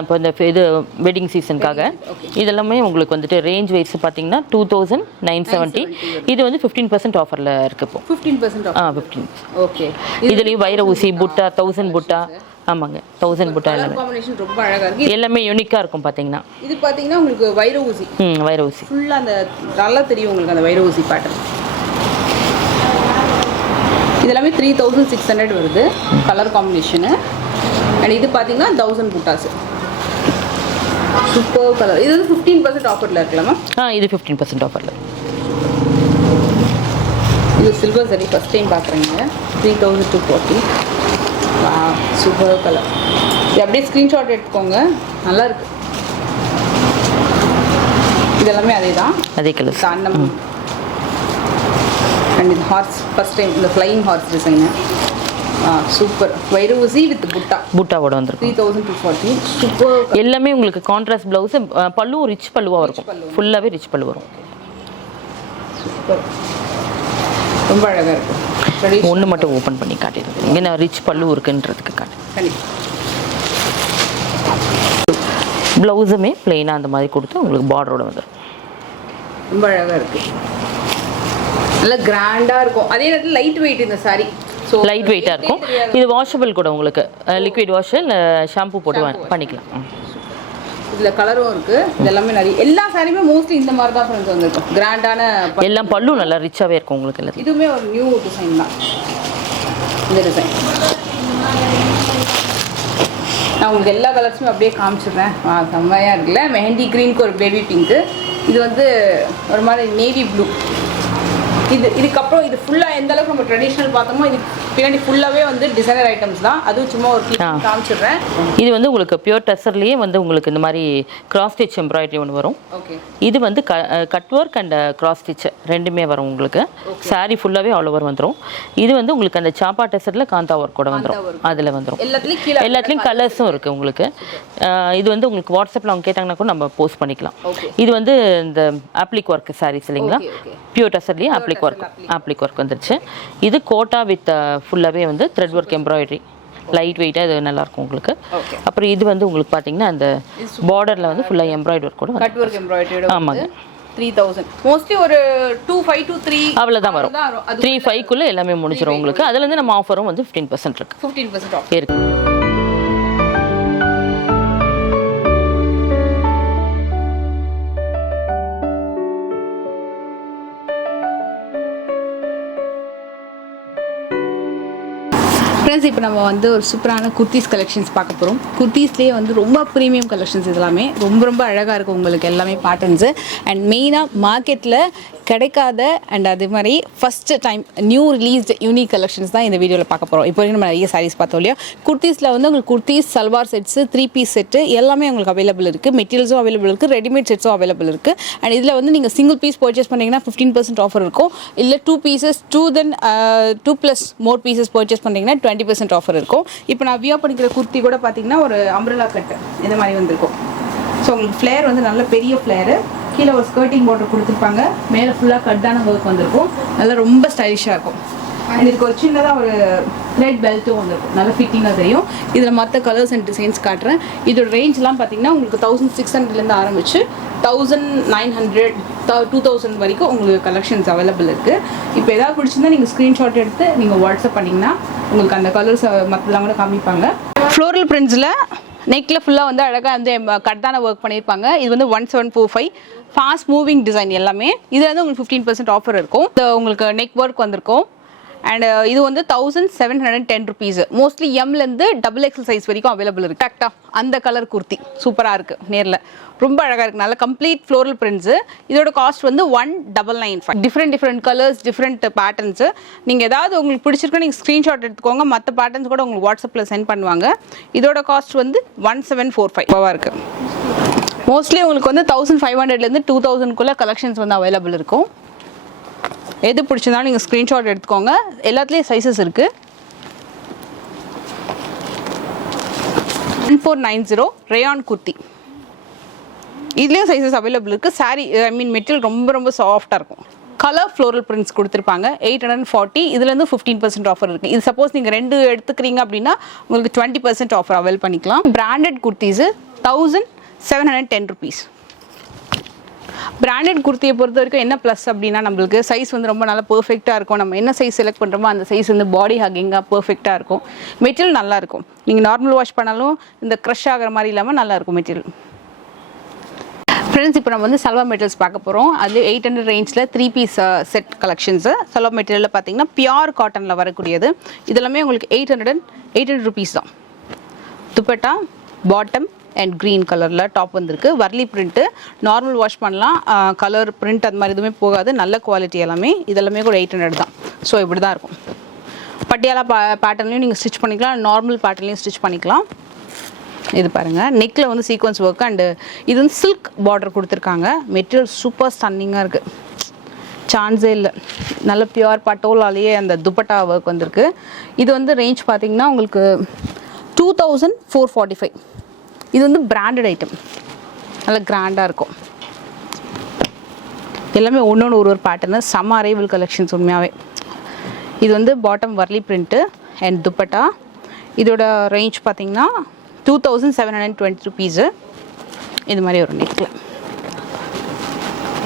இப்போ இந்த இது வெட்டிங் சீசனுக்காக இதெல்லாமே உங்களுக்கு வந்துட்டு ரேஞ்ச் வைஸ் பார்த்தீங்கன்னா 2970. இது வந்து 15% ஆஃபரில் இருக்குது இப்போ. 15% ஆஃப். 15. ஓகே. இதுலேயும் வைர ஊசி புட்டா 1000 புட்டா. ஆமாங்க 1000 புட்டா எல்லாமே. காம்பினேஷன் ரொம்ப அழகாக இருக்குது. எல்லாமே யூனிக்காக இருக்கும் பார்த்தீங்கன்னா. இது பார்த்தீங்கன்னா உங்களுக்கு வைர ஊசி. வைர ஊசி ஃபுல்லாக அந்த நல்லா தெரியும் உங்களுக்கு அந்த வைர ஊசி பேட்டர்ன். இதெல்லாமே 3600 வருது கலர் காம்பினேஷனு. அண்ட் இது பார்த்தீங்கன்னா 1000 புட்டாஸ். Super colour. இது வந்து 15% ஆஃபரில் இருக்கலாமா? இது 15% ஆஃபரில். இது சில்வர் சரி ஃபஸ்ட் டைம் பார்க்குறீங்க. 3240. Super colour. இது அப்படியே ஸ்க்ரீன்ஷாட் எடுத்துக்கோங்க, நல்லா இருக்கு. இதெல்லாமே அதே தான், அதே கலர். அண்ணம் அண்ட் இது ஹார்ஸ் ஃபஸ்ட் டைம் இந்த ஃப்ளையிங் ஹார்ஸ் டிசைனு. சூப்பர். வைர ஊசி வித் புட்டாவோட வந்துருக்கு. 3240. சூப்பர். எல்லாமே உங்களுக்கு கான்ட்ராஸ்ட் ப்ளவுஸு, பல்லுவும் ரிச் பல்லுவாக இருக்கும். ஃபுல்லாகவே ரிச் பல்லு வரும். சூப்பர், ரொம்ப அழகாக இருக்குது. ஒன்று மட்டும் ஓப்பன் பண்ணி காட்டிடுறேன். இங்கே நான் ரிச் பல்லு இருக்குன்றதுக்கு காட்டு. ப்ளவுஸுமே பிளெயினாக அந்த மாதிரி கொடுத்து உங்களுக்கு பார்டரோட வந்துடும். ரொம்ப அழகாக இருக்குது, நல்லா கிராண்டாக இருக்கும். அதே நேரத்தில் லைட் வெயிட் இந்த சாரி. ஸோ லைட் வெயிட்டாக இருக்கும். இது வாஷபிள் கூட, உங்களுக்கு லிக்விட் வாஷ் இல்லை ஷாம்பு போட்டு பண்ணிக்கலாம். இதில் கலரும் இருக்குது. இது எல்லாமே நிறைய எல்லா சாரியுமே மோஸ்ட்லி இந்த மாதிரி தான் ஃப்ரெண்ட்ஸ் வந்துருக்கும். கிராண்டான எல்லாம் பல்லு நல்லா ரிச்சாகவே இருக்கும் உங்களுக்கு எல்லாம். இதுவுமே ஒரு நியூ டிசைன் தான் இந்த டிசைன். நான் உங்களுக்கு எல்லா கலர்ஸுமே அப்படியே காமிச்சிடுறேன். செம்மையாக இருக்குல்ல. மெஹந்தி க்ரீனுக்கு ஒரு பேபி பிங்க்கு. இது வந்து ஒரு மாதிரி நேவி ப்ளூ. இதுக்கப்புறம் இது ஃபுல்லாக எந்த அளவுக்கு நம்ம ட்ரெடிஷ்னல் பார்த்தோமோ இது பின்னாடி ஃபுல்லாகவே வந்து டிசைனர் ஐட்டம்ஸ் தான். அதுவும் சும்மா ஒரு காமிச்சிடுறேன். இது வந்து உங்களுக்கு பியூர் டெசர்லேயே வந்து உங்களுக்கு இந்த மாதிரி கிராஸ் ஸ்டிச் எம்ப்ராய்டரி ஒன்று வரும். ஓகே. இது வந்து cut work and cross stitch ரெண்டுமே வரும் உங்களுக்கு. சாரி ஃபுல்லாகவே ஆல் ஓவர் வந்துடும். இது வந்து உங்களுக்கு அந்த சாப்பா டெசரில் காந்தா ஒர்க் கூட வந்துடும். அதில் வந்துடும். எல்லாத்துலேயும் கலர்ஸும் இருக்குது உங்களுக்கு. இது வந்து உங்களுக்கு வாட்ஸ்அப்பில் அவங்க கேட்டாங்கன்னா கூட நம்ம போஸ்ட் பண்ணிக்கலாம். இது வந்து இந்த ஆப்ளிக் ஒர்க் சாரீஸ் இல்லைங்களா, பியூர் டெசர்லேயே ஆப்ளிக் ஒர்க் வந்துருச்சு. இது கோட்டா வித் ஃபுல்லாகவே வந்து த்ரெட் ஒர்க் எம்ப்ராய்டரி, லைட் வெயிட்டாக இது நல்லாயிருக்கும் உங்களுக்கு. அப்புறம் இது வந்து உங்களுக்கு பார்த்தீங்கன்னா அந்த பார்டரில் வந்து ஃபுல்லாக எம்ப்ராய்டரி ஒர்க் கூட கட் ஒர்க் எம்ப்ராய்டரி. ஆமாங்க. 3000 மோஸ்ட்லி ஒரு 25 to 3 அவ்வளோதான் வரும். 3-5க்குள்ளே எல்லாமே முடிஞ்சிடும் உங்களுக்கு. அதுலேருந்து நம்ம ஆஃபரும் வந்து 15% இருக்குது. 15% ஆஃப் இருக்குது. ஃப்ரெண்ட்ஸ், இப்போ நம்ம வந்து ஒரு சூப்பரான குர்த்திஸ் கலெக்ஷன்ஸ் பார்க்க போகிறோம். குர்த்திஸ்லேயே வந்து ரொம்ப ப்ரீமியம் கலெக்ஷன்ஸ். இதெல்லாமே ரொம்ப ரொம்ப அழகாக இருக்கும் உங்களுக்கு எல்லாமே பேட்டர்ன்ஸு. அண்ட் மெயினாக மார்க்கெட்டில் கிடைக்காத அண்ட் அதே மாதிரி first time new released unique collections தான் இந்த வீடியோவில் பார்க்க போகிறோம். இப்போ வரைக்கும் நம்ம நிறைய சாரீஸ் பார்த்தோம் இல்லையா. குர்த்திஸில் வந்து உங்களுக்கு kurtis, salwar sets, 3 piece set எல்லாமே உங்களுக்கு அவைலபிள் இருக்குது. மெட்டீரியல்ஸும் அவைலபிள் இருக்குது, ரெடிமேட் செட்ஸும் அவைலபிள் இருக்குது. அண்ட் இதில் வந்து நீங்கள் சிங்கிள் பீஸ் பர்ச்சேஸ் பண்ணிங்கன்னா 15% ஆஃபர் இருக்கும். இல்லை 2 பீசஸ் 2+ மோர் பீசஸ் பர்ச்சேஸ் பண்ணிங்கன்னா 20% ஆஃபர் இருக்கும். இப்போ நான் வியர் பண்ணிக்கிற குர்த்தி கூட பார்த்தீங்கன்னா ஒரு அம்ப்ரெல்லா கட்டு இந்த மாதிரி வந்திருக்கும். ஸோ உங்களுக்கு ஃப்ளேர் வந்து நல்ல பெரிய ஃப்ளேரு, கீழே ஒரு ஸ்கர்ட்டிங் பார்டர் கொடுத்துருப்பாங்க, மேலே ஃபுல்லாக கட்டான ஒர்க் வந்திருக்கும், நல்லா ரொம்ப ஸ்டைலிஷாக இருக்கும். அண்ட் இதுக்கு ஒரு சின்னதாக ஒரு த்ரெட் பெல்ட்டும் வந்திருக்கும், நல்ல ஃபிட்டிங்காக தெரியும். இதில் மற்ற கலர்ஸ் அண்ட் டிசைன்ஸ் காட்டுறேன். இதோட ரேஞ்செலாம் பார்த்தீங்கன்னா உங்களுக்கு 1600 ஆரம்பிச்சு 1900 2000 வரைக்கும் உங்களுக்கு கலெக்ஷன்ஸ் அவைலபிள் இருக்குது. இப்போ எதாவது பிடிச்சிருந்தா நீங்கள் ஸ்க்ரீன்ஷாட் எடுத்து நீங்கள் வாட்ஸ்அப் பண்ணிங்கன்னா உங்களுக்கு அந்த கலர்ஸ் மற்றெல்லாம் கூட காமிப்பாங்க. ஃப்ளோரல் பிரிண்ட்ஸில் நெக்கில் ஃபுல்லாக வந்து அழகாக வந்து கட்டான ஒர்க் பண்ணியிருப்பாங்க. இது வந்து 1745 ஃபாஸ்ட் மூவிங் டிசைன் எல்லாமே. இதில் வந்து உங்களுக்கு 15% ஆஃபர் இருக்கும். உங்களுக்கு நெக் ஒர்க் வந்திருக்கும். அண்ட் இது வந்து 1710 ருபீஸ். மோஸ்ட்லி எம்லேருந்து XXL சைஸ் வரைக்கும் அவைலபிள் இருக்குது. கரெக்டாக அந்த கலர் குர்த்தி சூப்பராக இருக்குது, நேரில் ரொம்ப அழகாக இருக்குது, நல்ல கம்ப்ளீட் ஃப்ளோரல் பிரிண்ட்ஸு. இதோட காஸ்ட் வந்து 1995. Different colours, different patterns. நீங்கள் ஏதாவது உங்களுக்கு பிடிச்சிருக்கா நீங்கள் ஸ்க்ரீன்ஷாட் எடுத்துக்கோங்க, மற்ற பேட்டர்ன்ஸ் கூட உங்களுக்கு வாட்ஸ்அப்பில் சென்ட் பண்ணுவாங்க. இதோட காஸ்ட் வந்து 1745 இருக்குது. மோஸ்ட்லி உங்களுக்கு வந்து 1500லேருந்து 2000க்குள்ளே கலெக்ஷன்ஸ் வந்து அவைலபிள் இருக்கும். எது பிடிச்சிருந்தாலும் நீங்கள் ஸ்க்ரீன்ஷாட் எடுத்துக்கோங்க. எல்லாத்துலேயும் சைஸஸ் இருக்குது. 1490 ரேயான் குர்த்தி, இதுலேயும் சைஸஸ் அவைலபிள் இருக்குது. சாரீ மெட்டீரியல் ரொம்ப சாஃப்டாக இருக்கும். கலர் ஃப்ளோரல் பிரிண்ட்ஸ் கொடுத்துருப்பாங்க. 840. இதுலேருந்து 15% ஆஃபர் இருக்குது. இது சப்போஸ் நீங்கள் 2 எடுத்துக்கிறீங்க அப்படின்னா உங்களுக்கு 20% ஆஃபர் அவைல் பண்ணிக்கலாம். Branded kurtis 1710 rupees. பிராண்டட் குர்த்தியை பொறுத்த வரைக்கும் என்ன ப்ளஸ் அப்படின்னா நம்மளுக்கு சைஸ் வந்து ரொம்ப நல்லா பர்ஃபெக்டாக இருக்கும். நம்ம என்ன சைஸ் செலக்ட் பண்ணுறோமோ அந்த சைஸ் வந்து பாடி ஹக்கிங்காக பர்ஃபெக்டாக இருக்கும். மெட்டீரியல் நல்லாயிருக்கும். நீங்கள் நார்மல் வாஷ் பண்ணாலும் இந்த க்ரஷ் ஆகிற மாதிரி இல்லாமல் நல்லாயிருக்கும் மெட்டீரியல். ஃப்ரெண்ட்ஸ், இப்போ நம்ம வந்து சல்வார் மெட்டீரியல்ஸ் பார்க்க போகிறோம். அது 800 ரேஞ்சில் 3 பீஸ் செட் கலெக்ஷன்ஸு. சல்வார் மெட்டீரியலில் பார்த்தீங்கன்னா பியூர் காட்டனில் வரக்கூடியது. இதெல்லாமே உங்களுக்கு 800 ருபீஸ் தான். துப்பட்டா, பாட்டம் அண்ட் க்ரீன் கலரில் டாப் வந்திருக்கு. வர்லி பிரிண்ட்டு, நார்மல் வாஷ் பண்ணலாம், கலர் பிரிண்ட் அது மாதிரி எதுவுமே போகாது, நல்ல குவாலிட்டி எல்லாமே. இதெல்லாமே கூட 800 தான். ஸோ இப்படி தான் இருக்கும். பட்டியாலா பேட்டர்ன்லையும் நீங்கள் ஸ்டிச் பண்ணிக்கலாம், நார்மல் பேட்டர்ன்லையும் ஸ்டிச் பண்ணிக்கலாம். இது பாருங்கள், நெக்கில் வந்து சீக்வன்ஸ் ஒர்க் அண்டு இது வந்து சில்க் பார்டர் கொடுத்துருக்காங்க. மெட்டீரியல் சூப்பர் ஸ்டன்னிங்காக இருக்குது, சான்ஸே இல்லை. நல்ல பியூர் பட்டோலாலேயே அந்த துப்பட்டா ஒர்க் வந்திருக்கு. இது வந்து ரேஞ்ச் பார்த்தீங்கன்னா உங்களுக்கு 2445. இது வந்து பிராண்டட் ஐட்டம், நல்ல கிராண்டாக இருக்கும். எல்லாமே ஒன்று ஒரு பேட்டர்னு, செம அரைவல் கலெக்ஷன்ஸ் உண்மையாகவே. இது வந்து bottom Warli print and dupatta. இதோட ரேஞ்ச் பார்த்தீங்கன்னா 2720 ருபீஸு. இது மாதிரி ஒரு நெக்கில்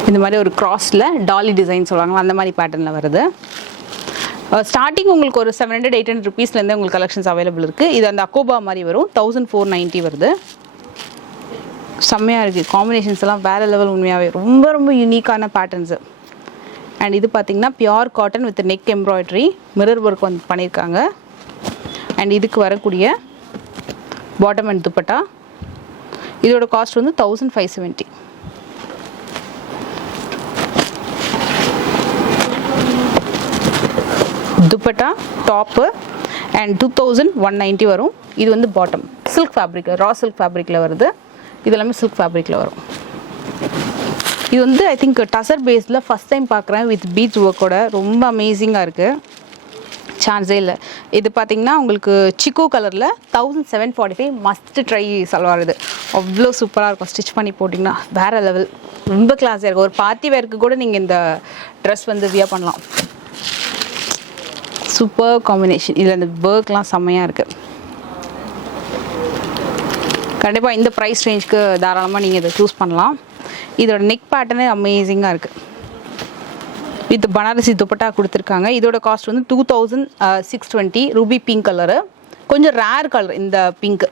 இந்த மாதிரி ஒரு க்ராஸில் டாலி டிசைன் சொல்லுவாங்க, அந்த மாதிரி பேட்டர்னில் வருது. ஸ்டார்டிங் உங்களுக்கு ஒரு 700-800 ருபீஸ்லேருந்தே உங்களுக்கு கலெக்ஷன்ஸ் அவைலபிள் இருக்குது. இது அந்த அக்கோபா மாதிரி வரும், 1490 வருது. செம்மையாக இருக்குது. காம்பினேஷன்ஸ் எல்லாம் வேறு லெவல், உண்மையாகவே ரொம்ப யூனிக்கான பேட்டர்ன்ஸு. அண்ட் இது பார்த்திங்கன்னா pure cotton with neck embroidery, mirror work வந்து பண்ணியிருக்காங்க. அண்ட் இதுக்கு வரக்கூடிய பாட்டம் அண்ட் துப்பட்டா, இதோட காஸ்ட் வந்து 1570. துப்பட்டா, டாப்பு அண்ட் 2190 வரும். இது வந்து bottom silk fabric, raw silk ஃபேப்ரிக்கில் வருது. இது எல்லாமே சில்க் ஃபேப்ரிக்கில் வரும். இது வந்து ஐ திங்க் டசர் பேஸில் ஃபஸ்ட் டைம் பார்க்குறேன் வித் பீட்ஸ் ஒர்க்கோட. ரொம்ப அமேசிங்காக இருக்குது, சான்ஸே இல்லை. இது பார்த்திங்கன்னா உங்களுக்கு சிக்கு கலரில் 1745. Must try salwar. இது அவ்வளோ சூப்பராக இருக்கும், ஸ்டிச் பண்ணி போட்டிங்கன்னா வேறு லெவல், ரொம்ப கிளாஸாக இருக்கும். ஒரு பார்ட்டி வேருக்கு கூட நீங்கள் இந்த ட்ரெஸ் வந்து வியர் பண்ணலாம். Super combination. இதில் இந்த ஒர்க்லாம் செம்மையாக இருக்குது. கண்டிப்பாக இந்த ப்ரைஸ் ரேஞ்சுக்கு தாராளமாக நீங்கள் இதை சூஸ் பண்ணலாம். இதோட நெக் பேட்டர்னே அமேசிங்காக இருக்குது. வித் பனாரசி துப்பட்டா கொடுத்துருக்காங்க. இதோட காஸ்ட் வந்து 2620. ரூபி பிங்க் கலரு, கொஞ்சம் ரேர் கலர் இந்த பிங்க்கு.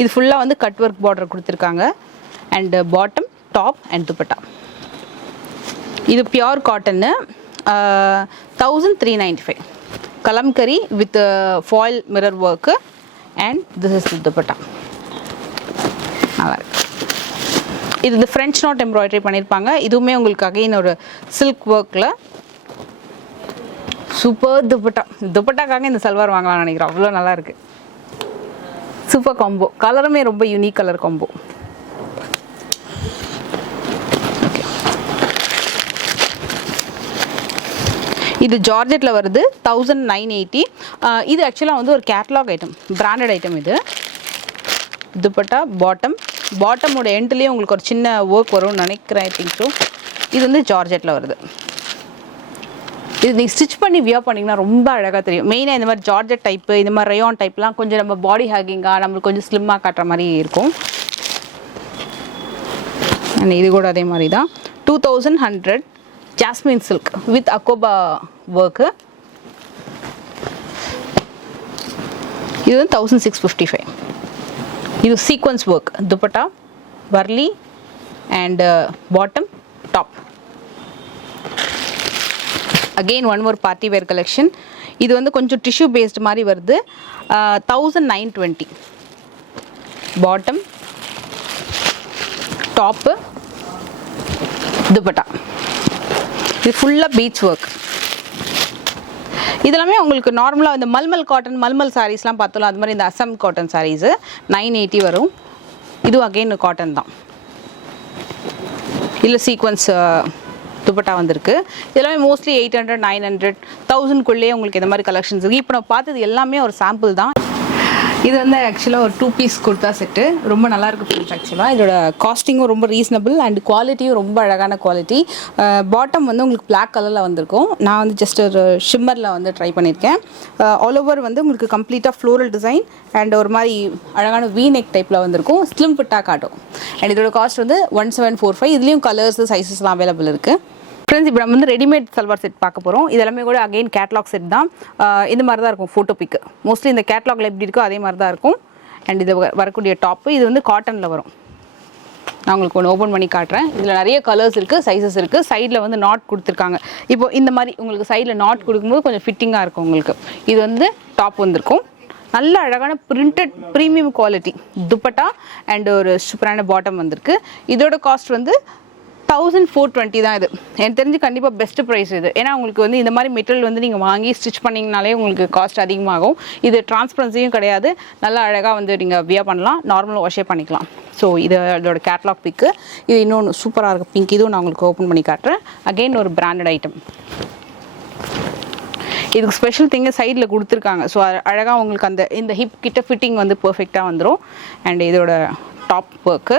இது ஃபுல்லாக வந்து கட் ஒர்க் பார்டர் கொடுத்துருக்காங்க. And bottom, top and dupatta. இது பியூர் காட்டன்னு, 1395. Kalamkari with foil mirror work and this is dupatta. நல்லா இருக்கு. இது இந்த ஃப்ரெஞ்ச் நாட் எம்ப்ராய்டரி பண்ணியிருப்பாங்க. இதுவுமே உங்களுக்கு அகைன் ஒரு சில்க் ஒர்க்கில் சூப்பர் துப்பட்டா. துப்பட்டாக்காக இந்த சல்வார் வாங்கலாம்னு நினைக்கிறேன், அவ்வளோ நல்லா இருக்கு. சூப்பர் காம்போ, கலருமே ரொம்ப யூனிக் கலர் காம்போ. இது ஜார்ஜெட்டில் வருது, 1980. இது ஆக்சுவலாக வந்து ஒரு கேட்லாக் ஐட்டம், பிராண்டட் ஐட்டம். இது துப்பட்டா பாட்டமோட எண்ட்லேயே உங்களுக்கு ஒரு சின்ன ஒர்க் வரும்னு நினைக்கிறேன், ஐ திங்க் ஸோ. இது வந்து ஜார்ஜெட்டில் வருது. இது நீங்கள் ஸ்டிச் பண்ணி வியர் பண்ணிங்கன்னா ரொம்ப அழகாக தெரியும். மெயினாக இந்த மாதிரி ஜார்ஜெட் டைப்பு, இந்த மாதிரி ரயான் டைப்லாம் கொஞ்சம் நம்ம பாடி ஹேக்கிங்காக நம்மளுக்கு கொஞ்சம் ஸ்லிம்மாக காட்டுற மாதிரி இருக்கும். அண்ட் இது கூட அதே மாதிரி தான் 2100 ஜாஸ்மின் சில்க் வித் அக்கோபா ஒர்க்கு. இது வந்து 1655. இது sequence work dupatta, Warli and bottom top. Again one more party wear collection. இது வந்து கொஞ்சம் டிஷ்யூ பேஸ்ட் மாதிரி வருது. 1920 பாட்டம், டாப்பு, துப்பட்டா. இது ஃபுல்லாக பீட்ஸ் ஒர்க். இதெல்லாமே உங்களுக்கு நார்மலாக இந்த மல்மல் சாரீஸ்லாம் பார்த்தோம், அது மாதிரி இந்த அசம் காட்டன் சாரீஸு 980 வரும். இதுவும் அகெயின் காட்டன் தான். இதில் சீக்வன்ஸ் துப்பட்டா வந்திருக்கு. இதெல்லாமே மோஸ்ட்லி 800, 900, 1000க்குள்ளேயே உங்களுக்கு இந்த மாதிரி கலெக்ஷன்ஸ் இருக்குது. இப்போ நான் பார்த்தது எல்லாமே ஒரு சாம்பிள் தான். இது வந்து ஆக்சுவலாக ஒரு 2 பீஸ் குர்த்தா செட்டு, ரொம்ப நல்லாயிருக்கு ஃப்ரெண்ட்ஸ். ஆக்சுவலாக இதோட காஸ்டிங்கும் ரொம்ப ரீசனபிள் அண்ட் குவாலிட்டியும் ரொம்ப அழகான குவாலிட்டி. பாட்டம் வந்து உங்களுக்கு பிளாக் கலரில் வந்திருக்கும். நான் வந்து ஜஸ்ட் ஒரு ஷிம்மரில் வந்து ட்ரை பண்ணியிருக்கேன். ஆல் ஓவர் வந்து உங்களுக்கு கம்ப்ளீட்டாக ஃப்ளோரல் டிசைன் அண்ட் ஒரு மாதிரி அழகான வி நெக் டைப்பில் வந்திருக்கும். ஸ்லிம் ஃபிட்டாக காட்டும். அண்ட் இதோட காஸ்ட் வந்து 1745. இதுலேயும் கலர்ஸ் சைஸஸ்லாம் அவைலபிள் இருக்குது. ஃப்ரெண்ட்ஸ், இப்போ நம்ம வந்து ரெடிமேட் சல்வார் செட் பார்க்க போகிறோம். இது எல்லாமே கூட அகெயின் கேட்லாக் செட் தான். இந்த மாதிரி தான் இருக்கும் ஃபோட்டோ பிக்கு. மோஸ்ட்லி இந்த கேட்லாகில் எப்படி இருக்கோ அதே மாதிரி தான் இருக்கும். அண்ட் இது வரக்கூடிய டாப்பு இது வந்து காட்டனில் வரும். நான் உங்களுக்கு ஒன்று ஓப்பன் பண்ணி காட்டுறேன். இதில் நிறைய கலர்ஸ் இருக்குது, சைஸஸ் இருக்குது. சைடில் வந்து நாட் கொடுத்துருக்காங்க. இப்போ இந்த மாதிரி உங்களுக்கு சைடில் நாட் கொடுக்கும்போது கொஞ்சம் ஃபிட்டிங்காக இருக்கும் உங்களுக்கு. இது வந்து டாப் வந்திருக்கும். நல்ல அழகான printed premium quality dupatta and ஒரு சூப்பரான பாட்டம் வந்திருக்கு. இதோட காஸ்ட் வந்து 1420 தான். இது எனக்கு தெரிஞ்சு கண்டிப்பாக பெஸ்ட் ப்ரைஸ் இது. ஏன்னா உங்களுக்கு வந்து இந்த மாதிரி மெட்டீரியல் வந்து நீங்கள் வாங்கி ஸ்டிச் பண்ணிங்கனாலே உங்களுக்கு காஸ்ட் அதிகமாகும். இது டிரான்ஸ்பரன்சியும் கிடையாது. நல்லா அழகாக வந்து நீங்கள் வியர் பண்ணலாம், நார்மலாக வாஷே பண்ணிக்கலாம். ஸோ இதோட கேட்லாக் பிக்கு. இது இன்னொன்று சூப்பராக இருக்குது பிங்க். இதுவும் நான் உங்களுக்கு ஓப்பன் பண்ணி காட்டுறேன். அகெயின் ஒரு பிராண்டட் ஐட்டம். இதுக்கு ஸ்பெஷல் திங்கு சைடில் கொடுத்துருக்காங்க. ஸோ அழகாக உங்களுக்கு அந்த இந்த ஹிப் கிட்ட ஃபிட்டிங் வந்து பர்ஃபெக்டாக வந்துடும். அண்ட் இதோட டாப் ஒர்க்கு.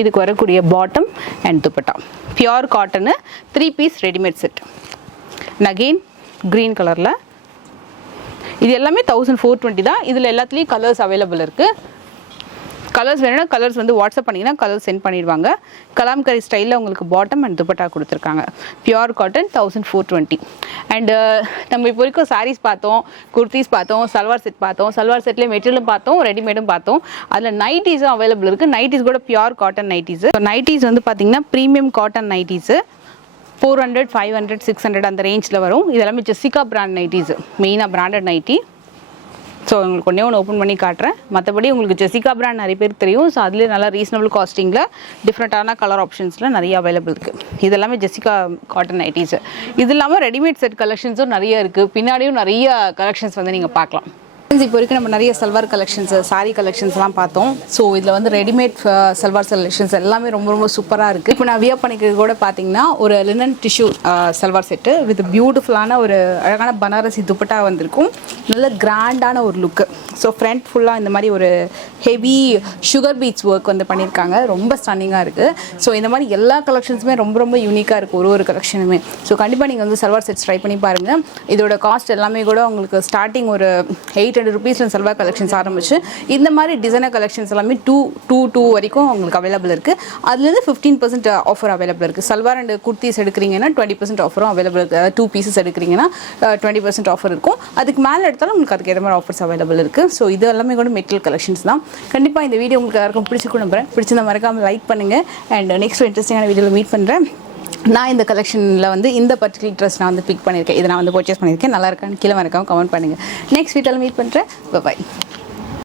இதுக்கு வரக்கூடிய bottom and dupatta pure cotton 3 piece readymade set. Again green கலரில். இது எல்லாமே 1420 தான். இதில் எல்லாத்துலேயும் கலர்ஸ் அவைலபிள் இருக்குது. கலர்ஸ் வேணும்னா கலர்ஸ் வந்து வாட்ஸ்அப் பண்ணிங்கன்னா கலர்ஸ் சென்ட் பண்ணிடுவாங்க. கலாம்கரி ஸ்டைலில் உங்களுக்கு பாட்டம் அண்ட் துப்பட்டா கொடுத்துருக்காங்க. Pure cotton 1420. அண்டு நம்ம இப்போ வரைக்கும் சாரீஸ் பார்த்தோம், குர்த்திஸ் பார்த்தோம், சல்வார் செட் பார்த்தோம். சல்வார் செட்லேயே மெட்டீரியலும் பார்த்தோம், ரெடிமேடும் பார்த்தோம். அதில் நைட்டிஸும் அவைலபிள் இருக்குது. நைட்டிஸ் கூட பியூர் காட்டன் நைட்டிஸு. நைட்டிஸ் வந்து பார்த்தீங்கன்னா ப்ரீமியம் காட்டன் நைட்டிஸு 400, 500, 600 அந்த ரேஞ்சில் வரும். இதெல்லாமே ஜெசிகா பிராண்ட் நைட்டிஸு, மெயினாக பிராண்டட் நைட்டி. ஸோ உங்களுக்கு ஒன்றே ஒன்று ஓப்பன் பண்ணி காட்டுறேன். மற்றபடி உங்களுக்கு ஜெசிகா பிராண்ட் நிறைய பேருக்கு தெரியும். ஸோ அதுலேயே நல்லா ரீசனபிள் காஸ்டிங்கில் டிஃப்ரெண்ட்டான கலர் ஆப்ஷன்ஸில் நிறைய அவைலபிள் இருக்குது. இது எல்லாமே ஜெசிகா காட்டன் நைட்டிஸு. இது இல்லாமல் ரெடிமேட் செட் கலெக்ஷன்ஸும் நிறைய இருக்குது. பின்னாடியும் நிறைய கலெக்ஷன்ஸ் வந்து நீங்கள் பார்க்கலாம். இப்போ வரைக்கும் நம்ம நிறைய சல்வார் கலெக்ஷன்ஸ், சாரீ கலெக்ஷன்ஸ்லாம் பார்த்தோம். ஸோ இதில் வந்து ரெடிமேட் சல்வார் கலெக்ஷன்ஸ் எல்லாமே ரொம்ப ரொம்ப சூப்பராக இருக்குது. இப்போ நான் வியர் பண்ணிக்கிறது கூட பார்த்தீங்கன்னா ஒரு linen tissue salwar set with பியூட்டிஃபுல்லான ஒரு அழகான பனாரசி துப்பட்டா வந்திருக்கும். நல்ல கிராண்டான ஒரு லுக்கு. ஸோ ஃப்ரண்ட் ஃபுல்லாக இந்த மாதிரி ஒரு ஹெவி சுகர் பீட்ஸ் ஒர்க் வந்து பண்ணியிருக்காங்க. ரொம்ப ஸ்டன்னிங்காக இருக்குது. ஸோ இந்த மாதிரி எல்லா கலெக்ஷன்ஸுமே ரொம்ப ரொம்ப யூனிக்காக இருக்குது, ஒரு கலெக்ஷனுமே. ஸோ கண்டிப்பாக நீங்கள் வந்து சல்வார் செட்ஸ் ட்ரை பண்ணி பாருங்கள். இதோட காஸ்ட் எல்லாமே கூட உங்களுக்கு ஸ்டார்டிங் ஒரு 800 rupees சல்வார் கலெக்ஷன்ஸ் ஆரம்பிச்சு இந்த மாதிரி டிசைனர் கலெக்ஷன்ஸ் எல்லாமே 2 வரைக்கும் உங்களுக்கு அவைலபிள் இருக்குது. அதுலேருந்து 15% ஆஃபர் அவைலபிள் இருக்குது. சல்வார் அண்ட் குர்த்திஸ் எடுக்கிறீங்கன்னா 20% ஆஃபரும் அவைலபிள் இருக்குது. அதாவது 2 பீசஸ் எடுக்கிறீங்கன்னா 20% ஆஃபர் இருக்கும். அதுக்கு மேலே எடுத்தாலும் உங்களுக்கு அதுக்கு ஏற்ற மாதிரி ஆஃபர்ஸ் அவைலபிள் இருக்குது. ஸோ இது எல்லாமே கூட மெட்டீரியல் கலெக்ஷன்ஸ் தான். கண்டிப்பாக இந்த வீடியோ உங்களுக்கு யாருக்கும் பிடிச்சிருக்கும் நம்புறேன். பிடிச்சிருந்தா மறக்காமல் லைக் பண்ணுங்கள். அண்ட் நெக்ஸ்ட் இன்ட்ரெஸ்டிங்கான வீடியோவில் மீட் பண்ணுறேன். நான் இந்த கலெக்ஷனில் வந்து இந்த பர்டிகுலர் ட்ரெஸ் நான் வந்து பிக் பண்ணியிருக்கேன். இதை நான் வந்து பர்ச்சேஸ் பண்ணியிருக்கேன். நல்லா இருக்கான்னு கீழே மறக்காமல் கமெண்ட் பண்ணுங்கள். நெக்ஸ்ட் வீட்டில் மீட் பண்ணுறேன். பை.